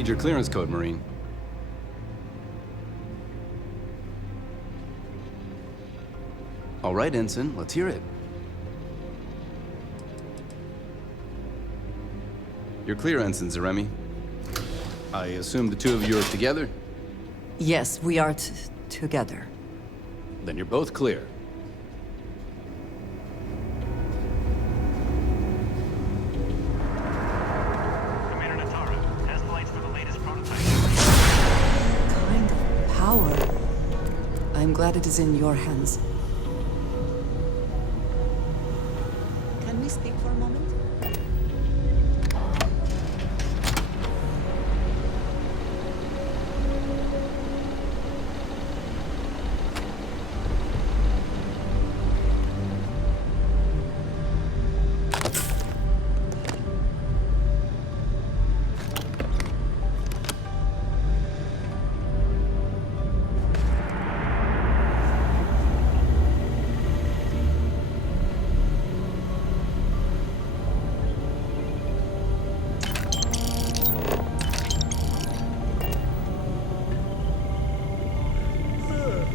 Need your clearance code, Marine. All right, Ensign, let's hear it. You're clear, Ensign Zaremi. I assume the two of you are together? Yes, we are together. Then you're both clear. Kind of power. I'm glad it is in your hands. Can we speak for a moment?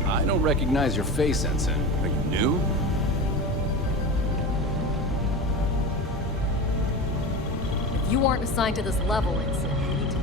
I don't recognize your face, Ensign. Are you new? If you aren't assigned to this level, Ensign, you need to be.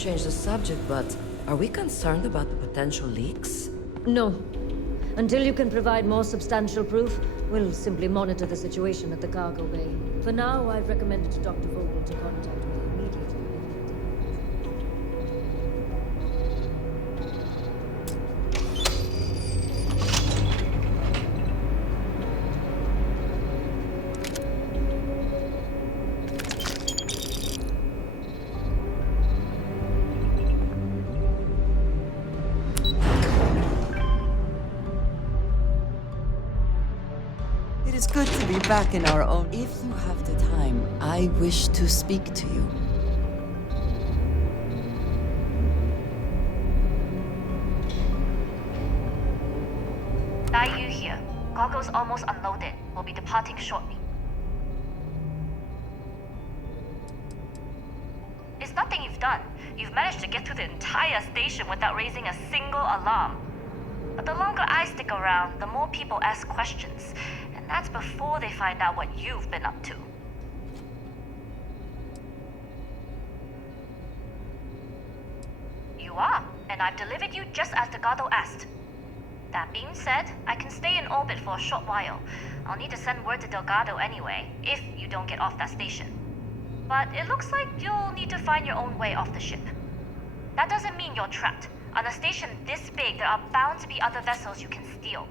change the subject, but are we concerned about the potential leaks? No. Until you can provide more substantial proof, we'll simply monitor the situation at the cargo bay. For now, I've recommended to Dr. Vogel to contact me immediately. It is good to be back in our own. If you have the time, I wish to speak to you. Yu here. Cargo's almost unloaded. We'll be departing shortly. It's nothing you've done. You've managed to get through the entire station without raising a single alarm. But the longer I stick around, the more people ask questions. And that's before they find out what you've been up to. You are, and I've delivered you just as Delgado asked. That being said, I can stay in orbit for a short while. I'll need to send word to Delgado anyway, if you don't get off that station. But it looks like you'll need to find your own way off the ship. That doesn't mean you're trapped. On a station this big, there are bound to be other vessels you can steal.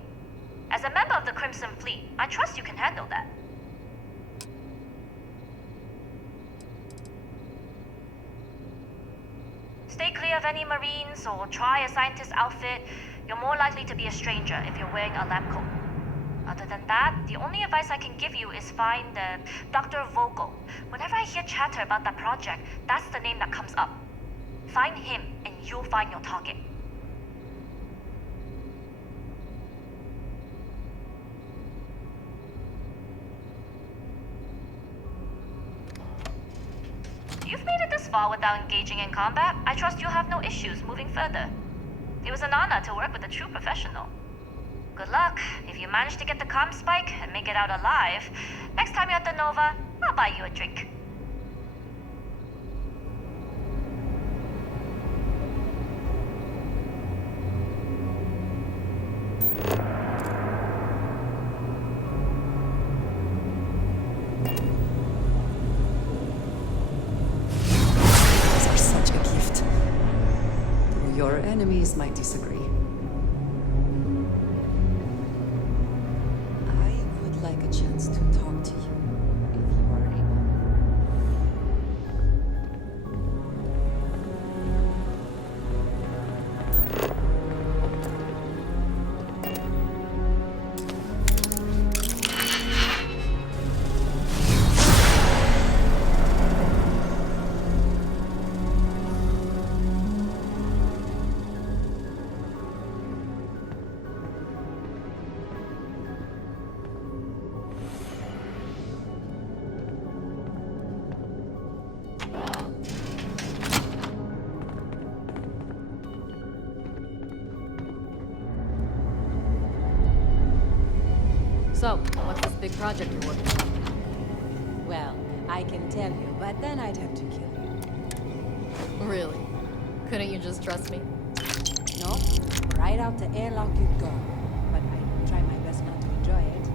As a member of the Crimson Fleet, I trust you can handle that. Stay clear of any Marines or try a scientist outfit. You're more likely to be a stranger if you're wearing a lab coat. Other than that, the only advice I can give you is find Dr. Vogel. Whenever I hear chatter about that project, that's the name that comes up. Find him, and you'll find your target. You've made it this far without engaging in combat. I trust you'll have no issues moving further. It was an honor to work with a true professional. Good luck. If you manage to get the comm spike and make it out alive, next time you're at the Nova, I'll buy you a drink. These are such a gift. Your enemies might disagree. I would like a chance to talk to you, if you are able. So, what's this big project you're working on? Well, I can tell you, but then I'd have to kill you. Really? Couldn't you just trust me? No, right out the airlock you'd go. But I try my best not to enjoy it.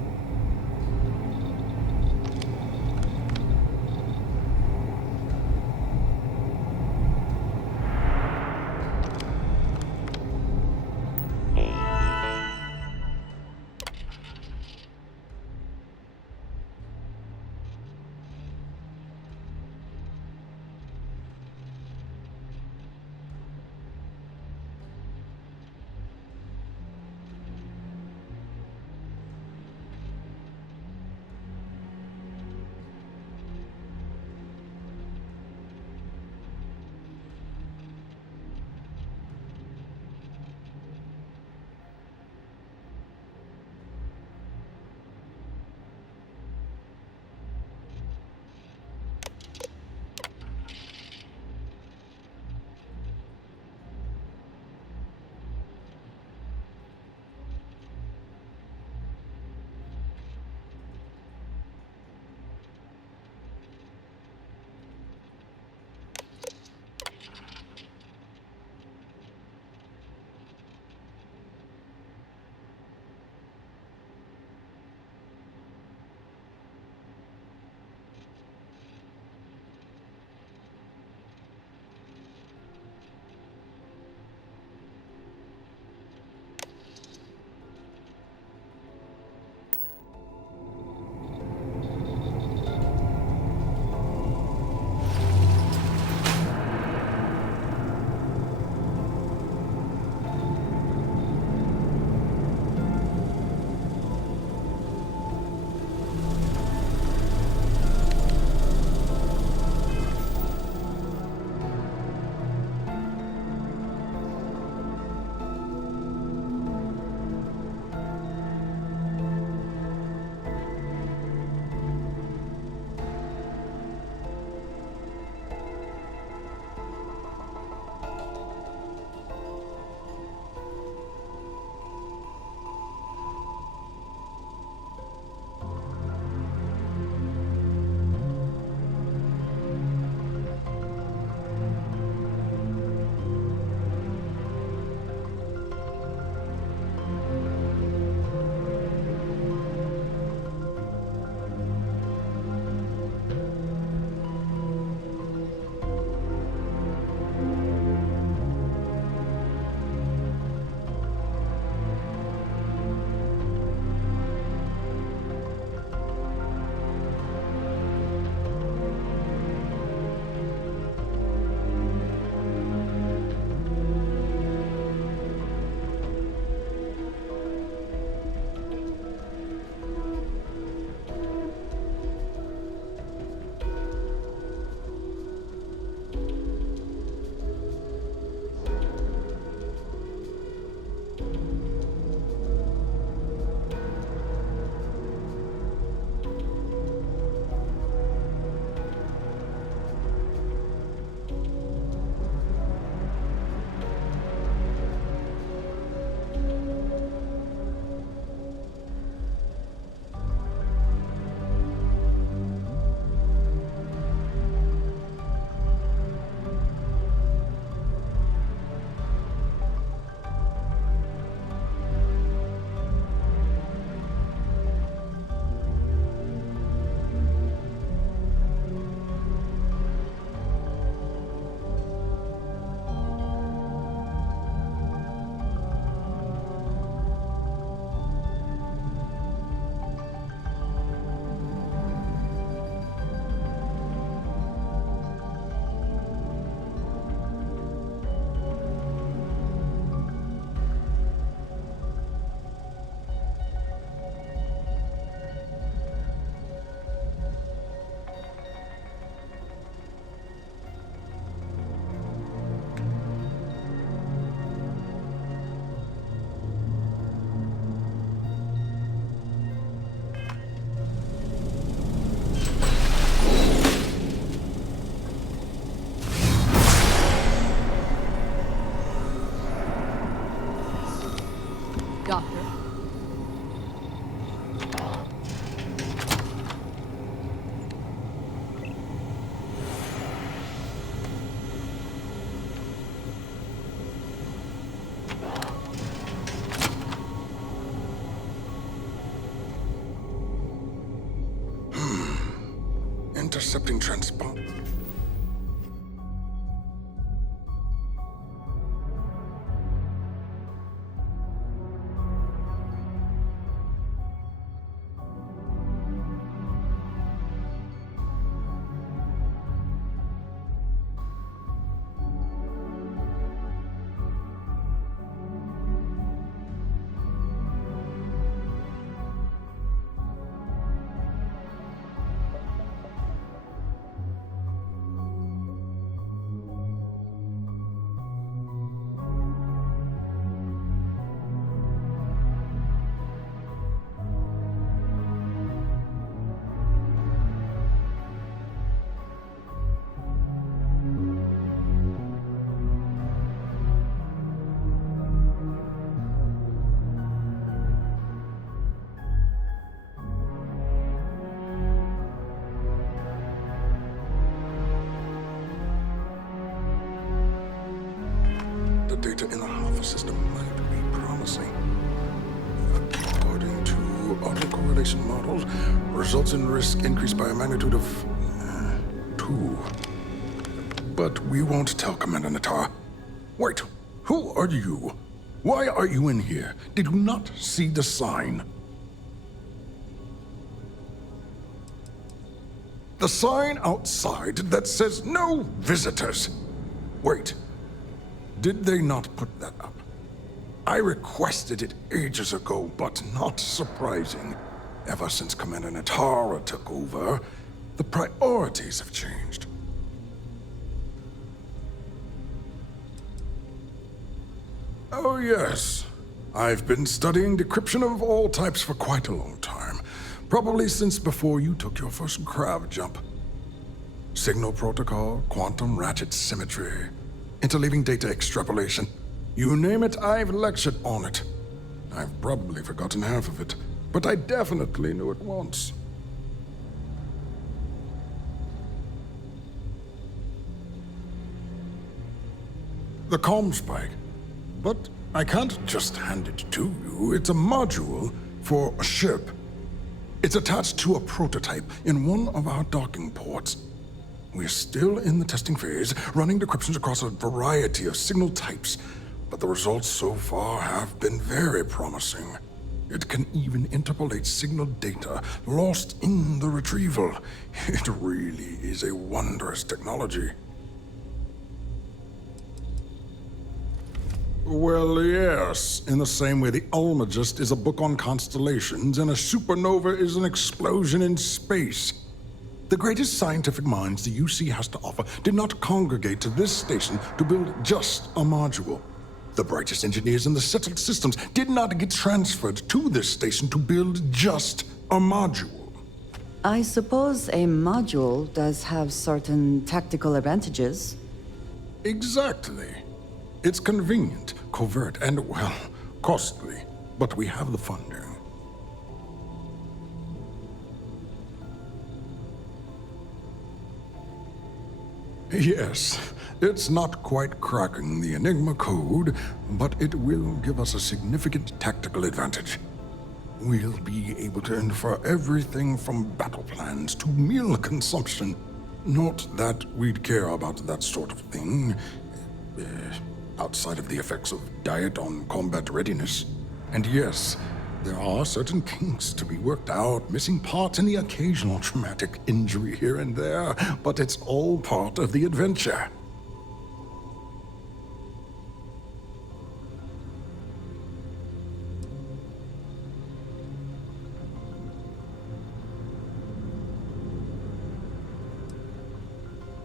intercepting transport. The data in the Alpha system might be promising. According to autocorrelation models, results in risk increased by a magnitude of 2. But we won't tell Commander Natar. Wait, who are you? Why are you in here? Did you not see the sign? The sign outside that says no visitors. Wait. Did they not put that up? I requested it ages ago, but not surprising. Ever since Commander Natara took over, the priorities have changed. Oh yes, I've been studying decryption of all types for quite a long time. Probably since before you took your first grav jump. Signal protocol, quantum ratchet symmetry, interleaving data extrapolation. You name it, I've lectured on it. I've probably forgotten half of it, but I definitely knew it once. The comm spike. But I can't just hand it to you. It's a module for a ship. It's attached to a prototype in one of our docking ports. We're still in the testing phase, running decryptions across a variety of signal types, but the results so far have been very promising. It can even interpolate signal data lost in the retrieval. It really is a wondrous technology. Well, yes. In the same way the Almagest is a book on constellations and a supernova is an explosion in space. The greatest scientific minds the UC has to offer did not congregate to this station to build just a module. The brightest engineers in the settled systems did not get transferred to this station to build just a module. I suppose a module does have certain tactical advantages. Exactly. It's convenient, covert, and, well, costly. But we have the funding. Yes, it's not quite cracking the Enigma code, but it will give us a significant tactical advantage. We'll be able to infer everything from battle plans to meal consumption. Not that we'd care about that sort of thing, outside of the effects of diet on combat readiness. And yes, there are certain kinks to be worked out, missing parts and the occasional traumatic injury here and there, but it's all part of the adventure.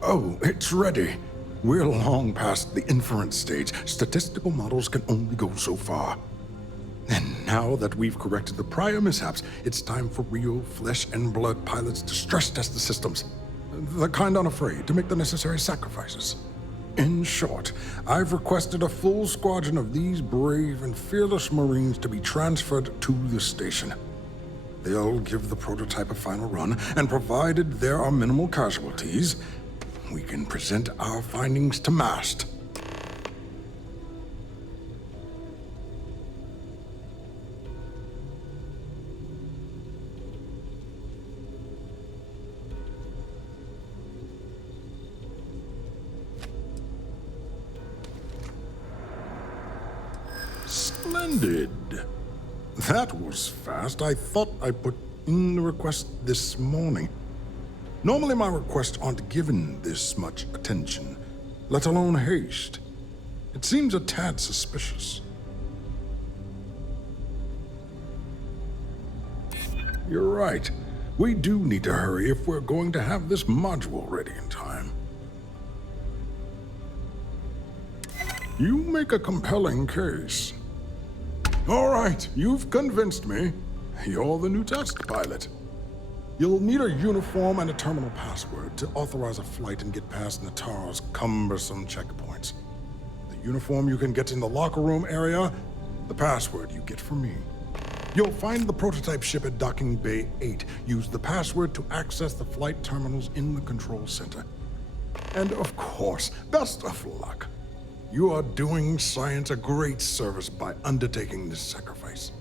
Oh, it's ready. We're long past the inference stage. Statistical models can only go so far. And now that we've corrected the prior mishaps, it's time for real flesh and blood pilots to stress test the systems. The kind unafraid to make the necessary sacrifices. In short, I've requested a full squadron of these brave and fearless Marines to be transferred to the station. They'll give the prototype a final run, and provided there are minimal casualties, we can present our findings to MAST. Splendid. That was fast. I thought I put in the request this morning. Normally my requests aren't given this much attention, let alone haste. It seems a tad suspicious. You're right. We do need to hurry if we're going to have this module ready in time. You make a compelling case. All right, you've convinced me. You're the new test pilot. You'll need a uniform and a terminal password to authorize a flight and get past Natara's cumbersome checkpoints. The uniform you can get in the locker room area, the password you get from me. You'll find the prototype ship at Docking Bay 8. Use the password to access the flight terminals in the control center. And of course, best of luck. You are doing science a great service by undertaking this sacrifice.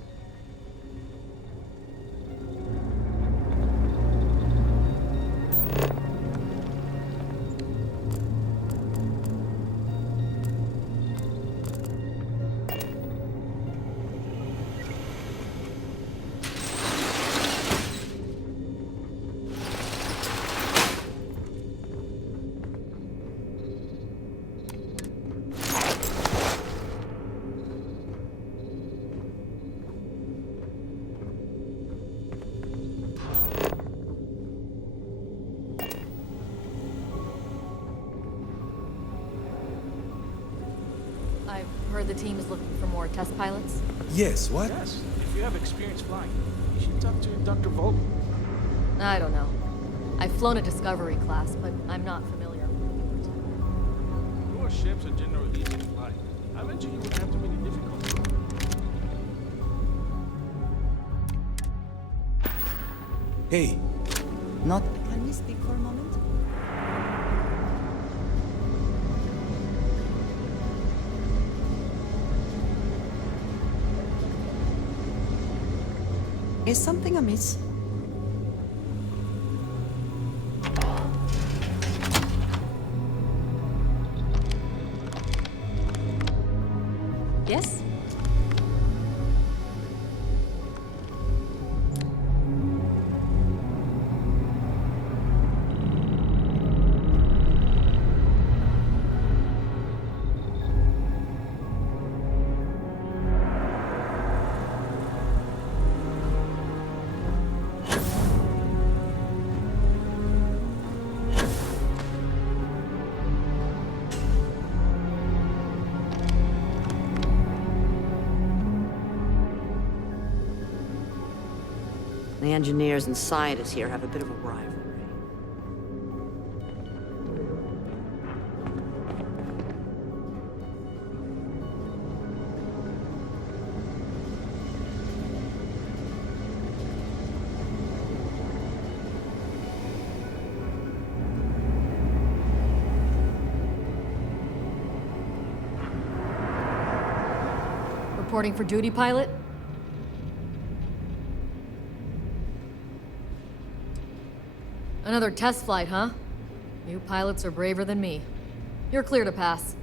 Heard the team is looking for more test pilots. Yes, what? Yes, if you have experience flying, you should talk to Dr. Vogel. I don't know. I've flown a Discovery class, but I'm not familiar. Your ships are generally easy to fly. I mentioned you wouldn't have too many difficulties. Hey. Not. Can we speak for a moment? Is something amiss? Yes? The engineers and scientists here have a bit of a rivalry. Reporting for duty, pilot? Another test flight, huh? You pilots are braver than me. You're clear to pass.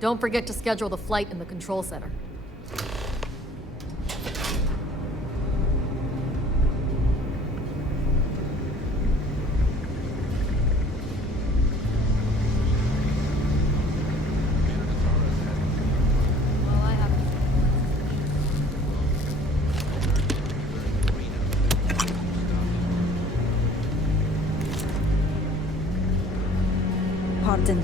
Don't forget to schedule the flight in the control center. Pardon.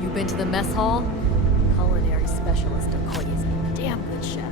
You been to the mess hall? Culinary specialist Okoye is a damn good chef.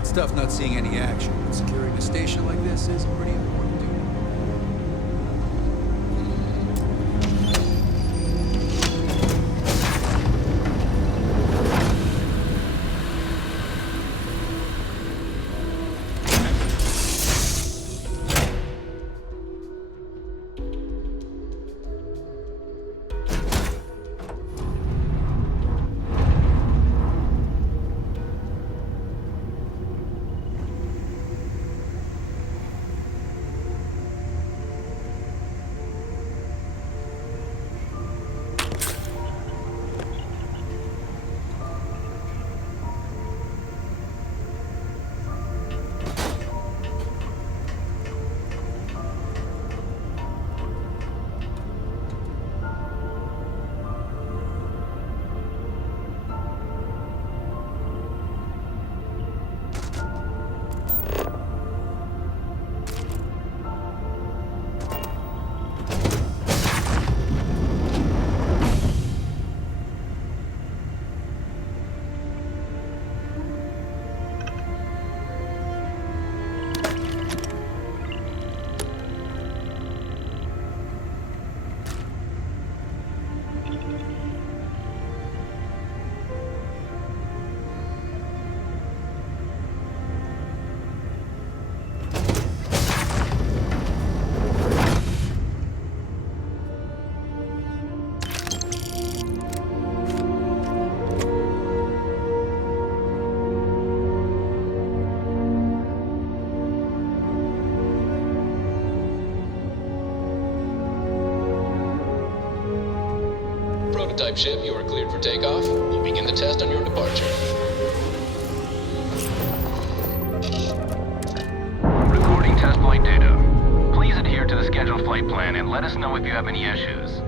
It's tough not seeing any action, but securing a station like this is pretty important duty. Prototype ship, you are cleared for takeoff. We'll begin the test on your departure. Recording test flight data. Please adhere to the scheduled flight plan and let us know if you have any issues.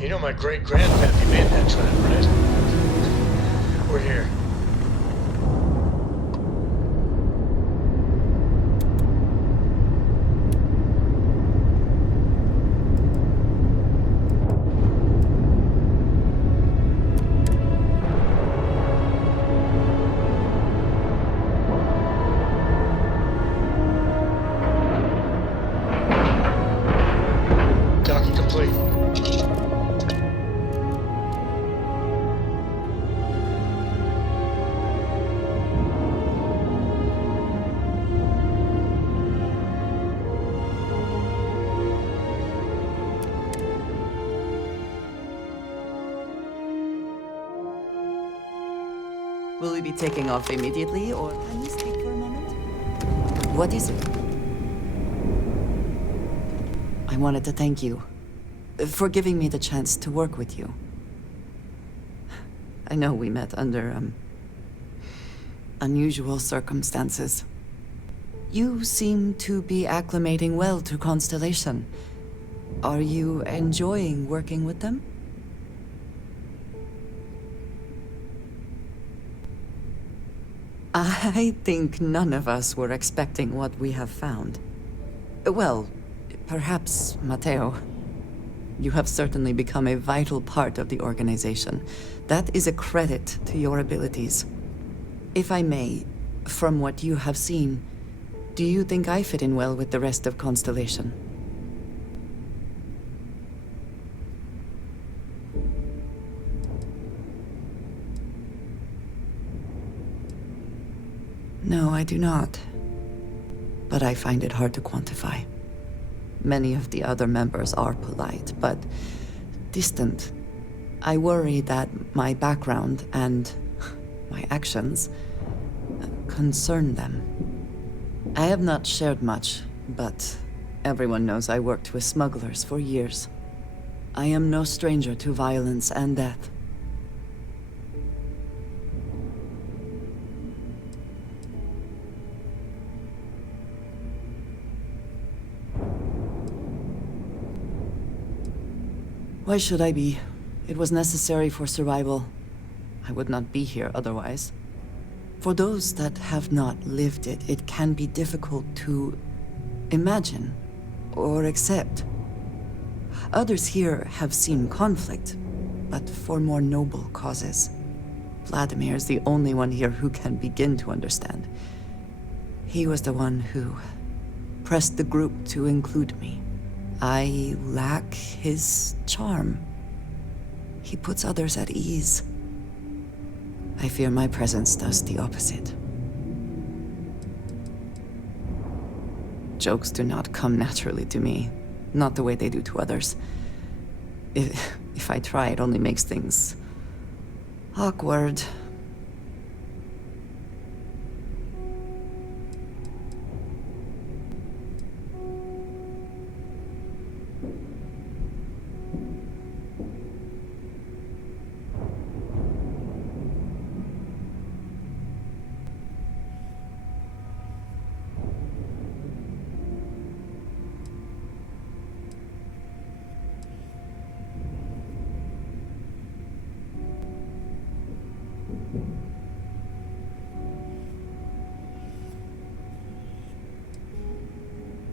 You know my great-grandpappy made that trip, right? We're here. Docking complete. Will we be taking off immediately, or can you speak for a moment? What is it? I wanted to thank you for giving me the chance to work with you. I know we met under, unusual circumstances. You seem to be acclimating well to Constellation. Are you enjoying working with them? I think none of us were expecting what we have found. Well, perhaps Matteo. You have certainly become a vital part of the organization. That is a credit to your abilities. If I may, from what you have seen, do you think I fit in well with the rest of Constellation? No, I do not. But I find it hard to quantify. Many of the other members are polite, but distant. I worry that my background and my actions concern them. I have not shared much, but everyone knows I worked with smugglers for years. I am no stranger to violence and death. Why should I be? It was necessary for survival. I would not be here otherwise. For those that have not lived it, it can be difficult to imagine or accept. Others here have seen conflict, but for more noble causes. Vladimir is the only one here who can begin to understand. He was the one who pressed the group to include me. I lack his charm. He puts others at ease. I fear my presence does the opposite. Jokes do not come naturally to me, not the way they do to others. If I try, it only makes things awkward.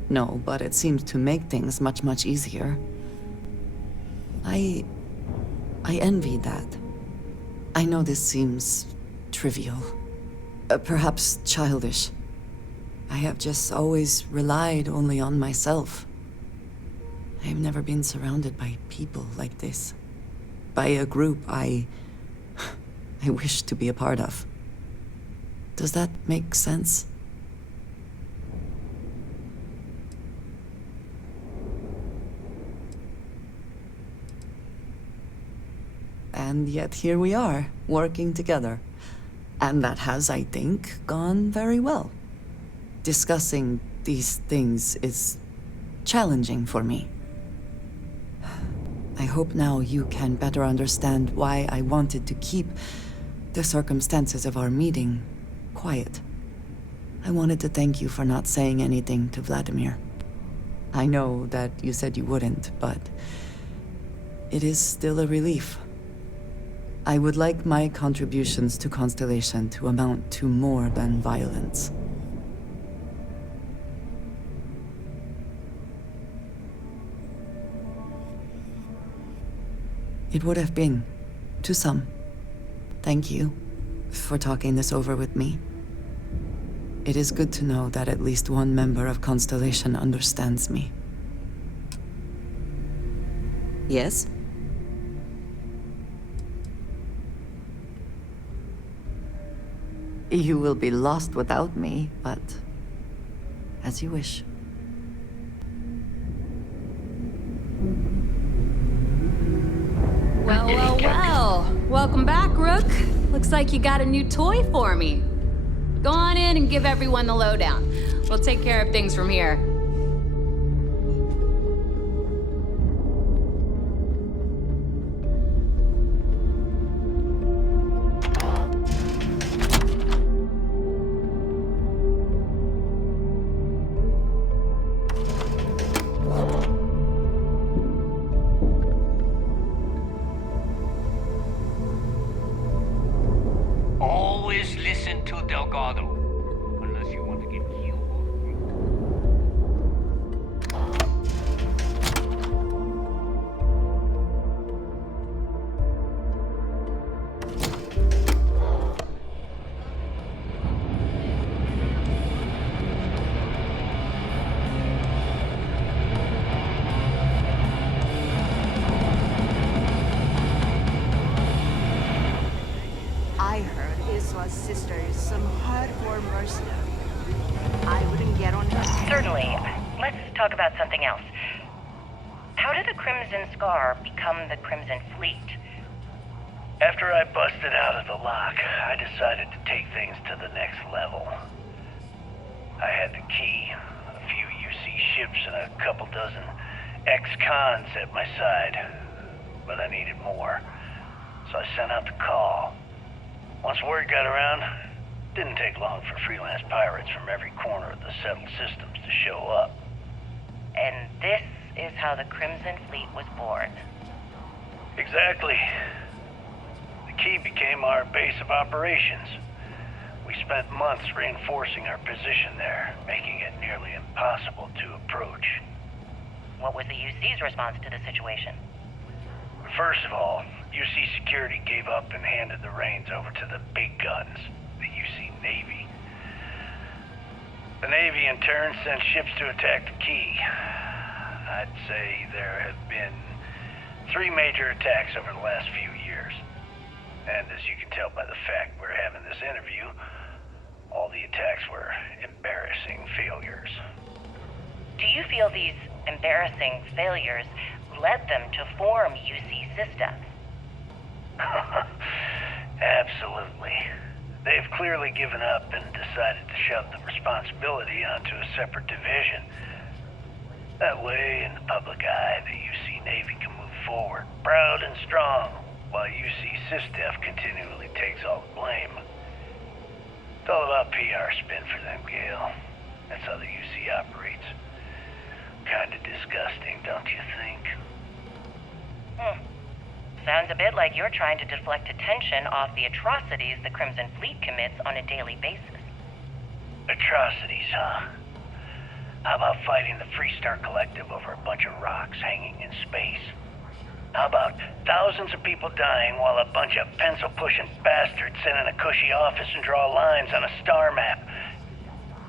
No, but it seems to make things much, much easier. I envy that. I know this seems trivial, perhaps childish. I have just always relied only on myself. I have never been surrounded by people like this. By a group I wish to be a part of. Does that make sense? And yet here we are, working together. And that has, I think, gone very well. Discussing these things is challenging for me. I hope now you can better understand why I wanted to keep the circumstances of our meeting quiet. I wanted to thank you for not saying anything to Vladimir. I know that you said you wouldn't, but it is still a relief. I would like my contributions to Constellation to amount to more than violence. It would have been, to some. Thank you for talking this over with me. It is good to know that at least one member of Constellation understands me. Yes? You will be lost without me, but as you wish. Well, well, well. Welcome back, Rook. Looks like you got a new toy for me. Go on in and give everyone the lowdown. We'll take care of things from here. Always listen to Delgado. Unless you want to get killed. I heard Iswa's sister is some hardcore mercenary. I wouldn't get on her. Certainly. Let's talk about something else. How did the Crimson Scar become the Crimson Fleet? After I busted out of the lock, I decided to take things to the next level. I had the key, a few UC ships, and a couple dozen ex-cons at my side. But I needed more, so I sent out the call. Once word got around, didn't take long for freelance pirates from every corner of the settled systems to show up. And this is how the Crimson Fleet was born. Exactly. The key became our base of operations. We spent months reinforcing our position there, making it nearly impossible to approach. What was the UC's response to the situation? First of all, UC Security gave up and handed the reins over to the big guns, the UC Navy. The Navy in turn sent ships to attack the key. I'd say there have been 3 major attacks over the last few years. And as you can tell by the fact we're having this interview, all the attacks were embarrassing failures. Do you feel these embarrassing failures led them to form UC systems? Absolutely. They've clearly given up and decided to shove the responsibility onto a separate division. That way, in the public eye, the UC Navy can move forward, proud and strong, while UC SysDef continually takes all the blame. It's all about PR spin for them, Gale. That's how the UC operates. Kinda disgusting, don't you think? Sounds a bit like you're trying to deflect attention off the atrocities the Crimson Fleet commits on a daily basis. Atrocities, huh? How about fighting the Freestar Collective over a bunch of rocks hanging in space? How about thousands of people dying while a bunch of pencil-pushing bastards sit in a cushy office and draw lines on a star map?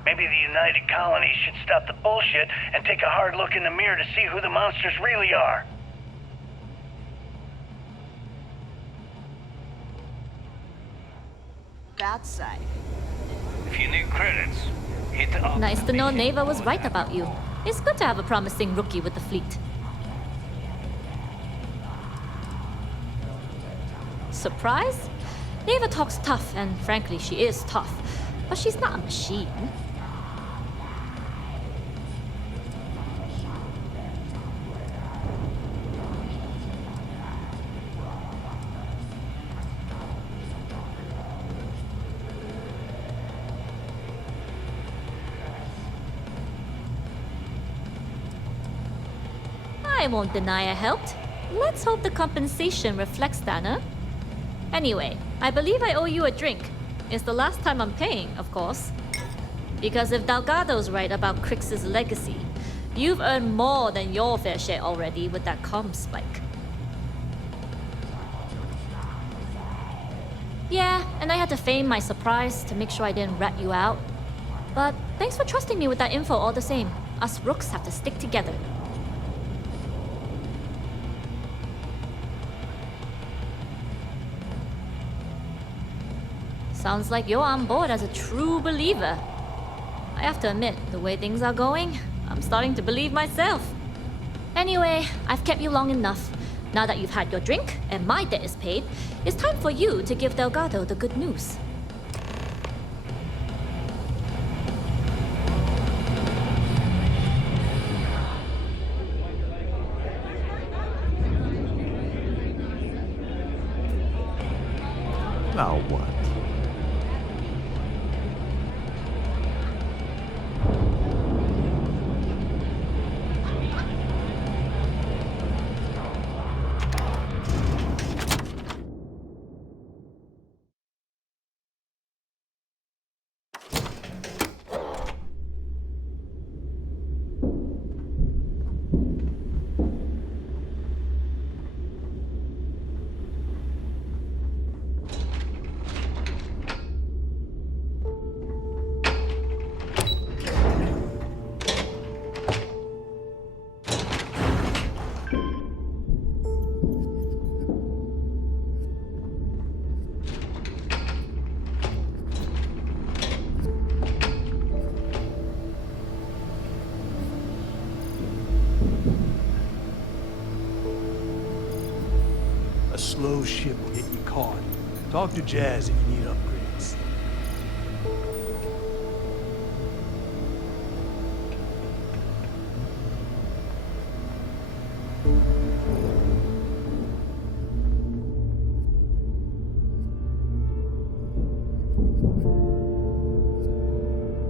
Maybe the United Colonies should stop the bullshit and take a hard look in the mirror to see who the monsters really are. That side. If you need credits, hit the up. Nice to know Neva was right about you. It's good to have a promising rookie with the fleet. Surprise? Neva talks tough, and frankly, she is tough. But she's not a machine. I won't deny I helped. Let's hope the compensation reflects that, huh? Anyway, I believe I owe you a drink. It's the last time I'm paying, of course. Because if Delgado's right about Crix's legacy, you've earned more than your fair share already with that comm spike. Yeah, and I had to feign my surprise to make sure I didn't rat you out. But thanks for trusting me with that info all the same. Us rooks have to stick together. Sounds like you're on board as a true believer. I have to admit, the way things are going, I'm starting to believe myself. Anyway, I've kept you long enough. Now that you've had your drink and my debt is paid, it's time for you to give Delgado the good news. Now what? slow ship will get you caught. Talk to Jazz if you need upgrades.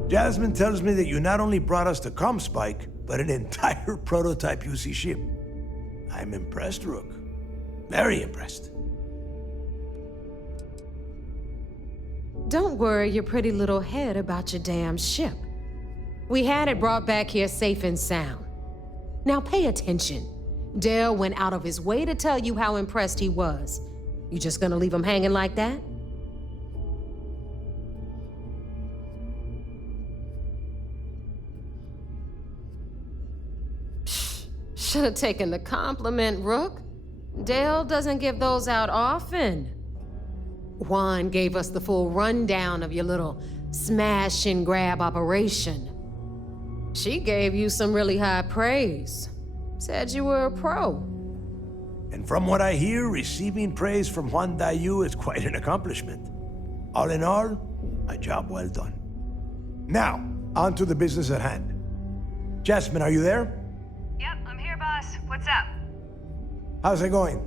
Jasmine tells me that you not only brought us the Comspike, but an entire prototype UC ship. I'm impressed, Rook. Very impressed. Don't worry your pretty little head about your damn ship. We had it brought back here safe and sound. Now pay attention. Dale went out of his way to tell you how impressed he was. You just gonna leave him hanging like that? Should have taken the compliment, Rook. Dale doesn't give those out often. Juan gave us the full rundown of your little smash and grab operation. She gave you some really high praise. Said you were a pro. And from what I hear, receiving praise from Juan Dayu is quite an accomplishment. All in all, a job well done. Now, on to the business at hand. Jasmine, are you there? Yep, I'm here, boss. What's up? How's it going?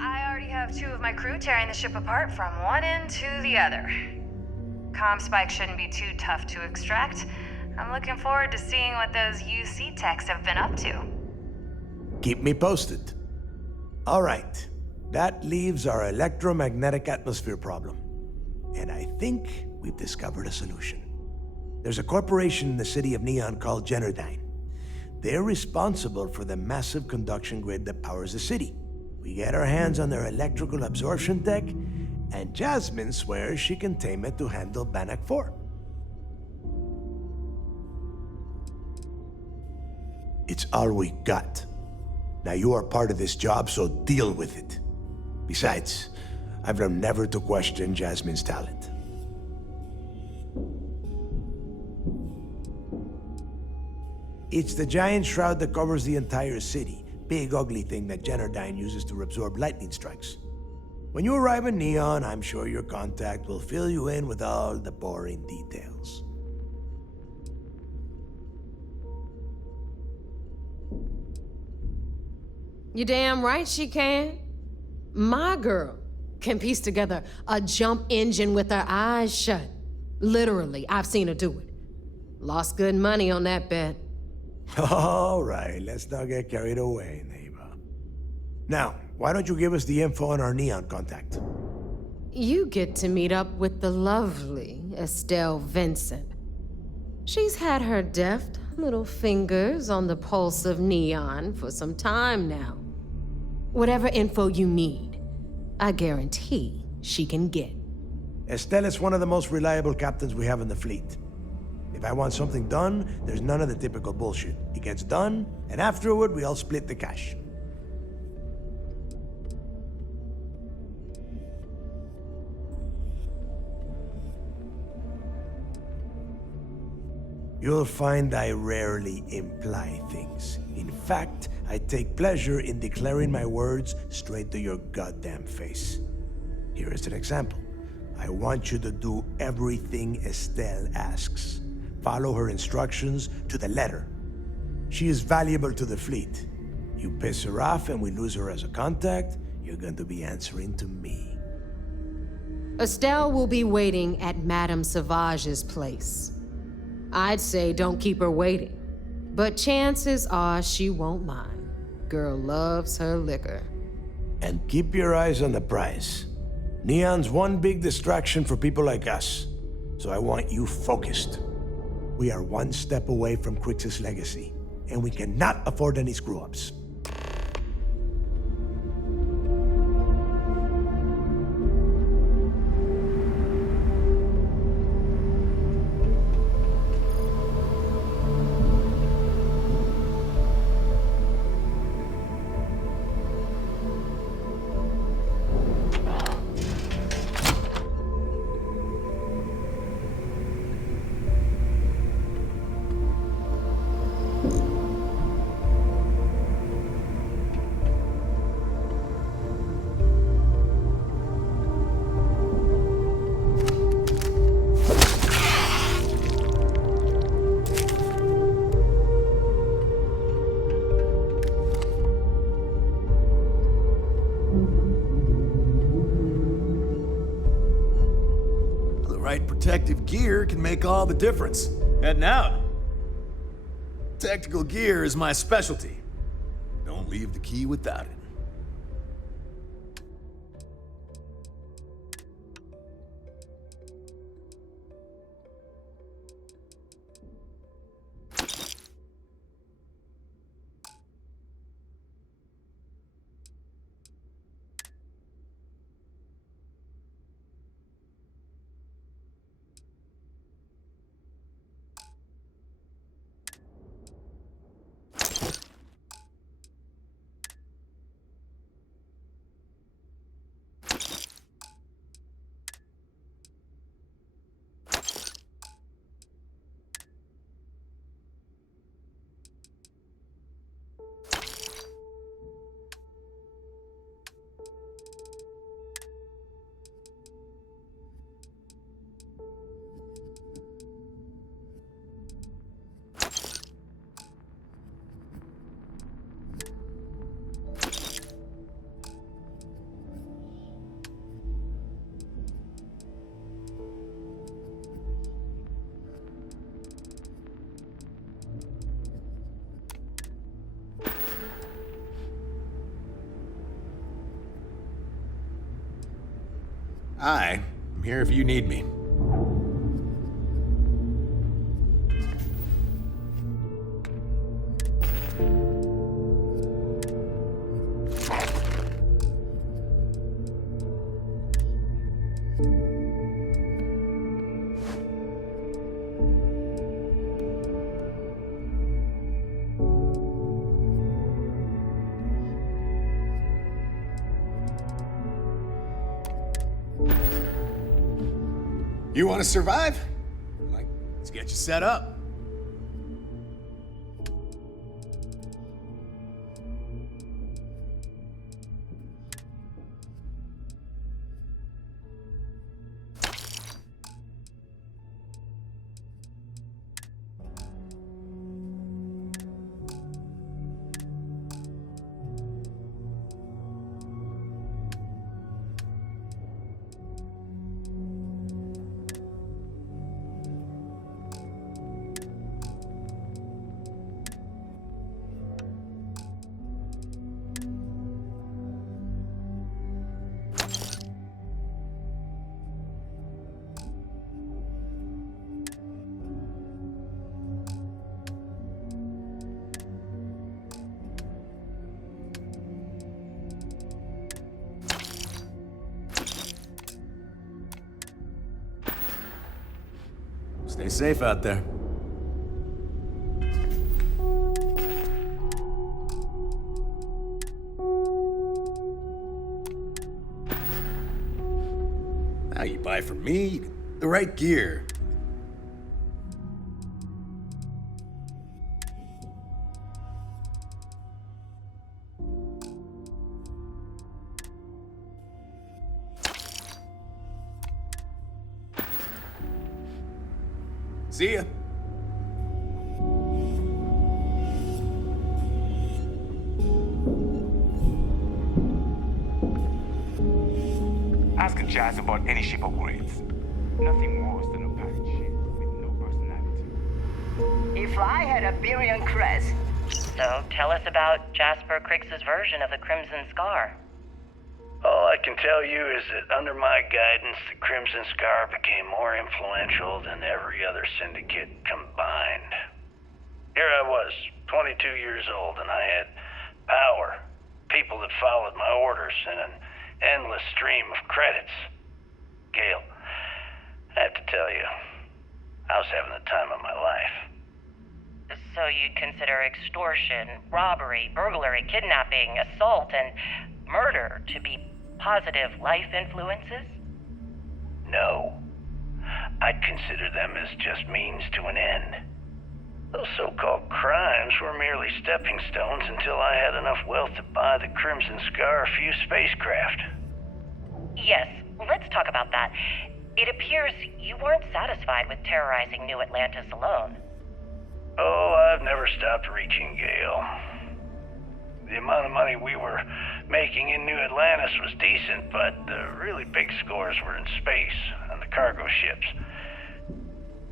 I already have 2 of my crew tearing the ship apart from one end to the other. Comspike shouldn't be too tough to extract. I'm looking forward to seeing what those UC techs have been up to. Keep me posted. All right, that leaves our electromagnetic atmosphere problem. And I think we've discovered a solution. There's a corporation in the city of Neon called Generdyne. They're responsible for the massive conduction grid that powers the city. We get our hands on their electrical absorption tech, and Jasmine swears she can tame it to handle Bannock 4. It's all we got. Now you are part of this job, so deal with it. Besides, I've learned never to question Jasmine's talent. It's the giant shroud that covers the entire city. Big ugly thing that Generdyne uses to absorb lightning strikes. When you arrive in Neon, I'm sure your contact will fill you in with all the boring details. You damn right she can. My girl can piece together a jump engine with her eyes shut. Literally, I've seen her do it. Lost good money on that bet. All right, let's not get carried away, neighbor. Now, why don't you give us the info on our Neon contact? You get to meet up with the lovely Estelle Vincent. She's had her deft little fingers on the pulse of Neon for some time now. Whatever info you need, I guarantee she can get. Estelle is one of the most reliable captains we have in the fleet. If I want something done, there's none of the typical bullshit. It gets done, and afterward, we all split the cash. You'll find I rarely imply things. In fact, I take pleasure in declaring my words straight to your goddamn face. Here is an example. I want you to do everything Estelle asks. Follow her instructions to the letter. She is valuable to the fleet. You piss her off and we lose her as a contact, you're going to be answering to me. Estelle will be waiting at Madame Sauvage's place. I'd say don't keep her waiting, but chances are she won't mind. Girl loves her liquor. And keep your eyes on the prize. Neon's one big distraction for people like us, so I want you focused. We are one step away from Crix's legacy, and we cannot afford any screw-ups. right protective gear can make all the difference. Heading out. Tactical gear is my specialty. Don't leave the key without it. Hi, I'm here if you need me. You want to survive? Let's get you set up. Stay safe out there. Now you buy from me, you get the right gear. See ya. Ask Jazz about any ship upgrades. Nothing worse than a pirate ship with no personality. If I had a billion creds. So, tell us about Jasper Crix's version of the Crimson Scar. All I can tell you is that under my guidance, the Crimson Scar became more influential than every other syndicate combined. Here I was, 22 years old, and I had power, people that followed my orders, and an endless stream of credits. Gale, I have to tell you, I was having the time of my life. So you'd consider extortion, robbery, burglary, kidnapping, assault, and murder to be positive life influences? No. I'd consider them as just means to an end. Those so-called crimes were merely stepping stones until I had enough wealth to buy the Crimson Scar a few spacecraft. Yes, let's talk about that. It appears you weren't satisfied with terrorizing New Atlantis alone. Oh, I've never stopped reaching, Gale. The amount of money we were Making in New Atlantis was decent, but the really big scores were in space, on the cargo ships.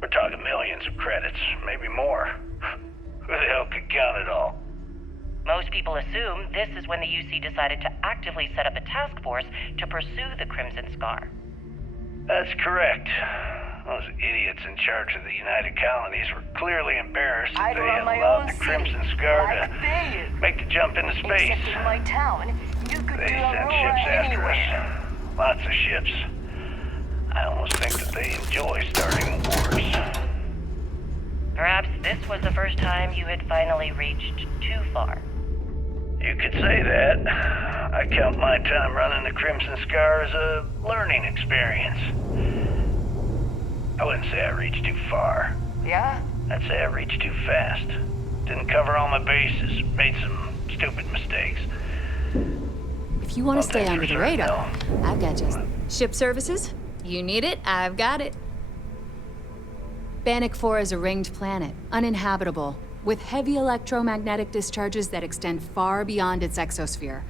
We're talking millions of credits, maybe more. Who the hell could count it all? Most people assume this is when the UC decided to actively set up a task force to pursue the Crimson Scar. That's correct. Those idiots in charge of the United Colonies were clearly embarrassed that they had allowed the Crimson Scar to make the jump into space. Except in my town, you could They do sent Aurora ships after anywhere. us. Lots of ships. I almost think that they enjoy starting wars. Perhaps this was the first time you had finally reached too far. You could say that. I count my time running the Crimson Scar as a learning experience. I wouldn't say I reached too far. Yeah? I'd say I reached too fast. Didn't cover all my bases. Made some stupid mistakes. If you want to stay under the radar, I've got just ship services. You need it, I've got it. Bannock 4 is a ringed planet, uninhabitable, with heavy electromagnetic discharges that extend far beyond its exosphere.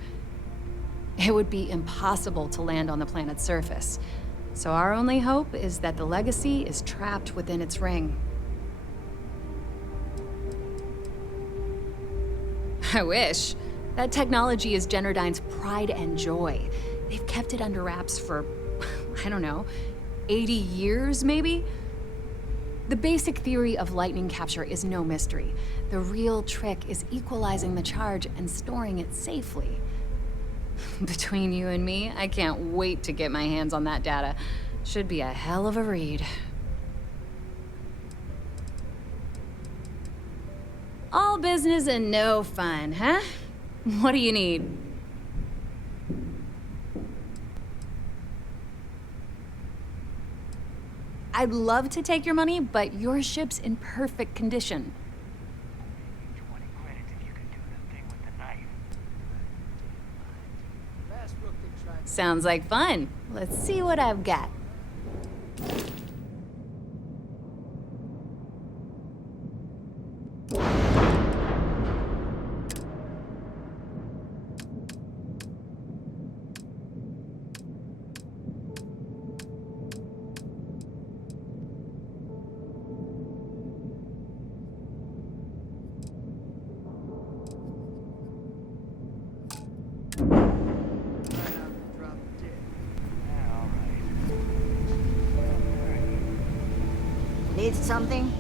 It would be impossible to land on the planet's surface. So our only hope is that the Legacy is trapped within its ring. I wish. That technology is Generdyne's pride and joy. They've kept it under wraps for, I don't know, 80 years maybe? The basic theory of lightning capture is no mystery. The real trick is equalizing the charge and storing it safely. Between you and me, I can't wait to get my hands on that data. Should be a hell of a read. All business and no fun, huh? What do you need? I'd love to take your money, but your ship's in perfect condition. Sounds like fun. Let's see what I've got. Need something?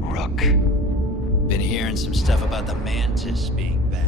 Rook. Been hearing some stuff about the Mantis being back.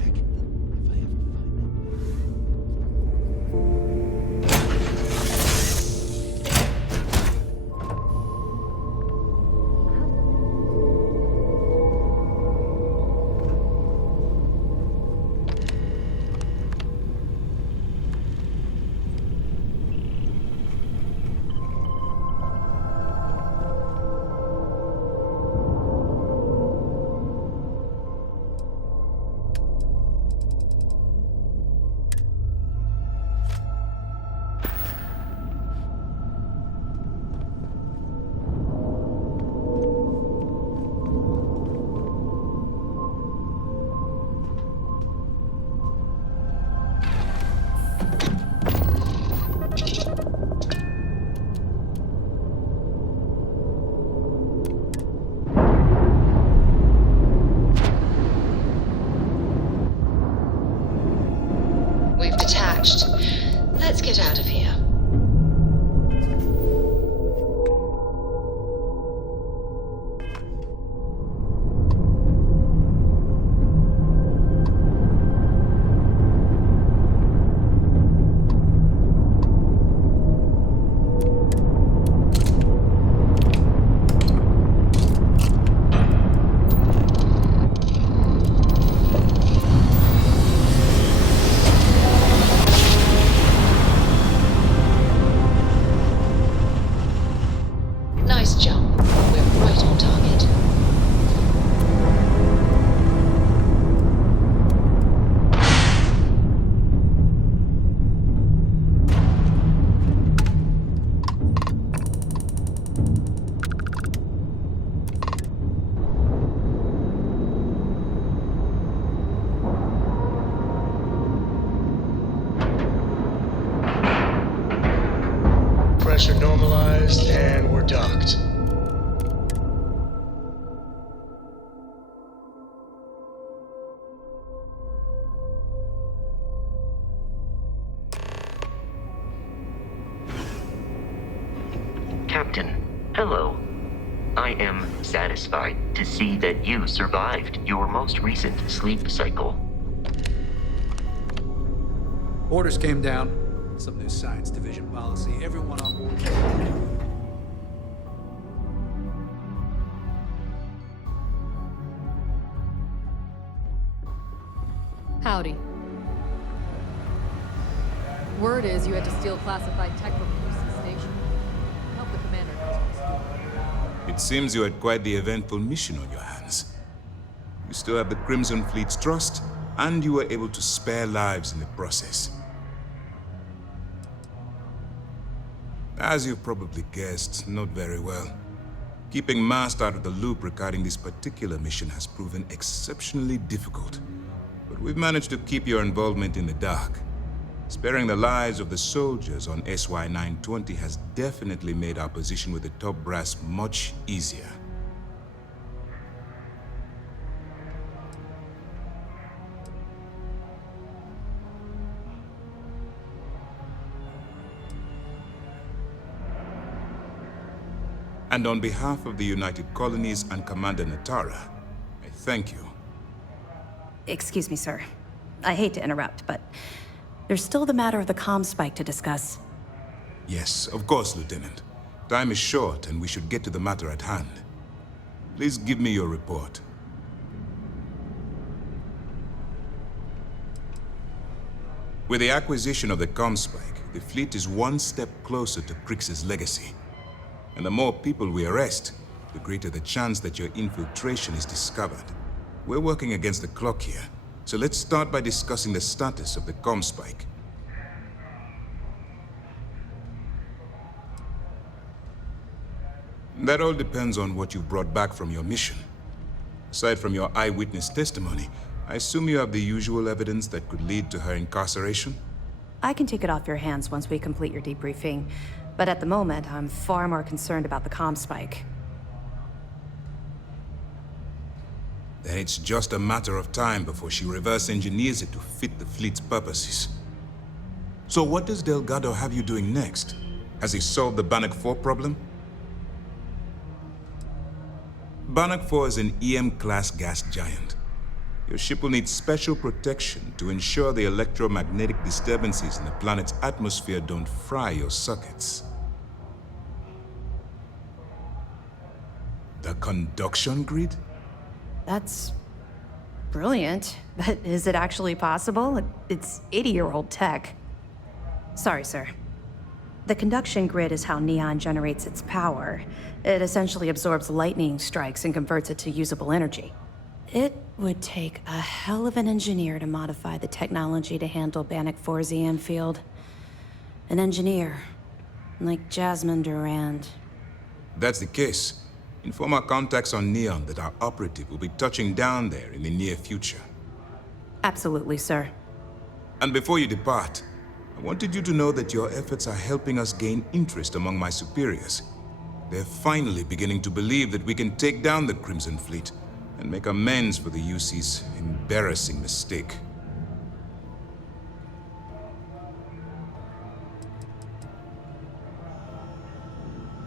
pressure normalized, and we're docked. Captain, hello. I am satisfied to see that you survived your most recent sleep cycle. Orders came down. Some new science division policy. Everyone on board. Howdy. Word is you had to steal classified tech from the UC station. Help the commander knows what's doing. It seems you had quite the eventful mission on your hands. You still have the Crimson Fleet's trust, and you were able to spare lives in the process. As you've probably guessed, not very well. Keeping Mast out of the loop regarding this particular mission has proven exceptionally difficult. But we've managed to keep your involvement in the dark. Sparing the lives of the soldiers on SY-920 has definitely made our position with the top brass much easier. And on behalf of the United Colonies and Commander Natara, I thank you. Excuse me, sir. I hate to interrupt, but there's still the matter of the comm spike to discuss. Yes, of course, Lieutenant. Time is short, and we should get to the matter at hand. Please give me your report. With the acquisition of the comm spike, the fleet is one step closer to Krix's legacy. And the more people we arrest, the greater the chance that your infiltration is discovered. We're working against the clock here, so let's start by discussing the status of the comm spike. That all depends on what you've brought back from your mission. Aside from your eyewitness testimony, I assume you have the usual evidence that could lead to her incarceration? I can take it off your hands once we complete your debriefing, but at the moment, I'm far more concerned about the comm spike. Then it's just a matter of time before she reverse engineers it to fit the fleet's purposes. So what does Delgado have you doing next? Has he solved the Bannock 4 problem? Bannock 4 is an EM-class gas giant. Your ship will need special protection to ensure the electromagnetic disturbances in the planet's atmosphere don't fry your circuits. The conduction grid? That's brilliant, but is it actually possible? It's 80-year-old tech. Sorry, sir. The conduction grid is how Neon generates its power. It essentially absorbs lightning strikes and converts it to usable energy. It would take a hell of an engineer to modify the technology to handle Bannock 4's EM field. An engineer, like Jasmine Durand. That's the case. Inform our contacts on Neon that our operative will be touching down there in the near future. Absolutely, sir. And before you depart, I wanted you to know that your efforts are helping us gain interest among my superiors. They're finally beginning to believe that we can take down the Crimson Fleet and make amends for the UC's embarrassing mistake.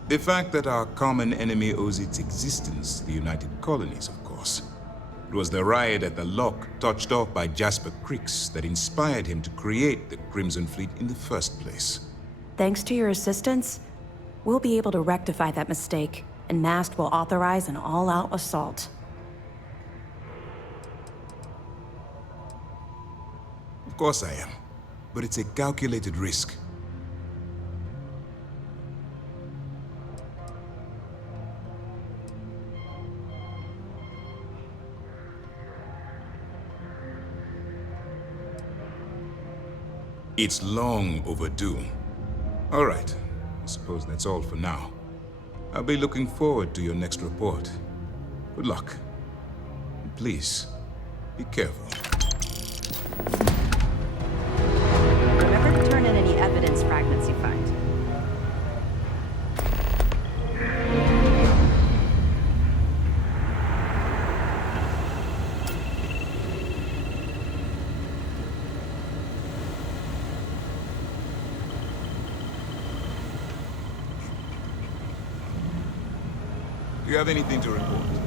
The fact that our common enemy owes its existence to the United Colonies, of course. It was the riot at the lock, touched off by Jasper Krix, that inspired him to create the Crimson Fleet in the first place. Thanks to your assistance, we'll be able to rectify that mistake, and Mast will authorize an all-out assault. Of course I am, but it's a calculated risk. It's long overdue. All right, I suppose that's all for now. I'll be looking forward to your next report. Good luck. And please, be careful. Remember to turn in any evidence fragments you find. Do you have anything to report?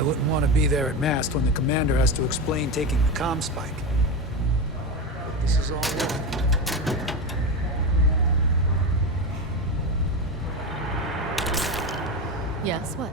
I wouldn't want to be there at mast when the commander has to explain taking the comm spike. But this is all wrong. Yes, what?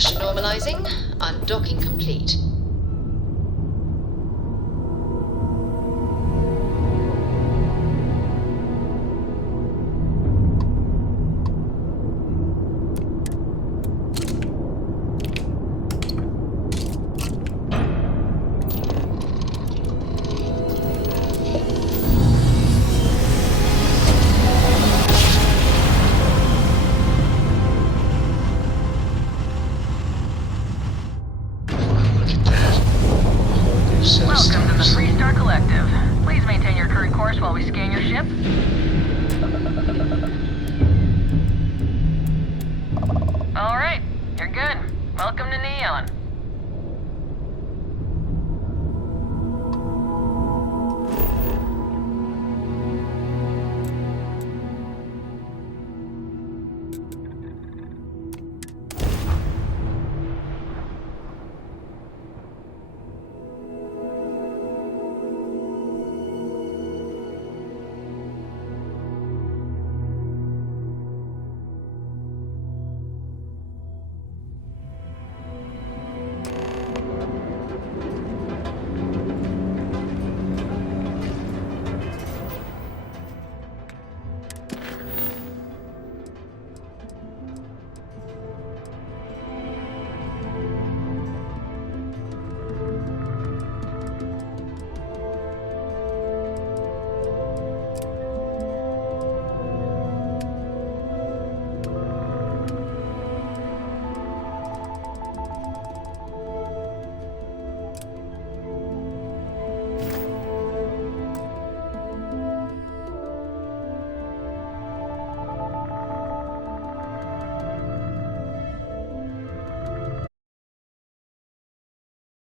Dash normalizing. Undocking complete. Welcome to the Freestar Collective. Please maintain your current course while we scan your ship. Alright, you're good. Welcome to Neon.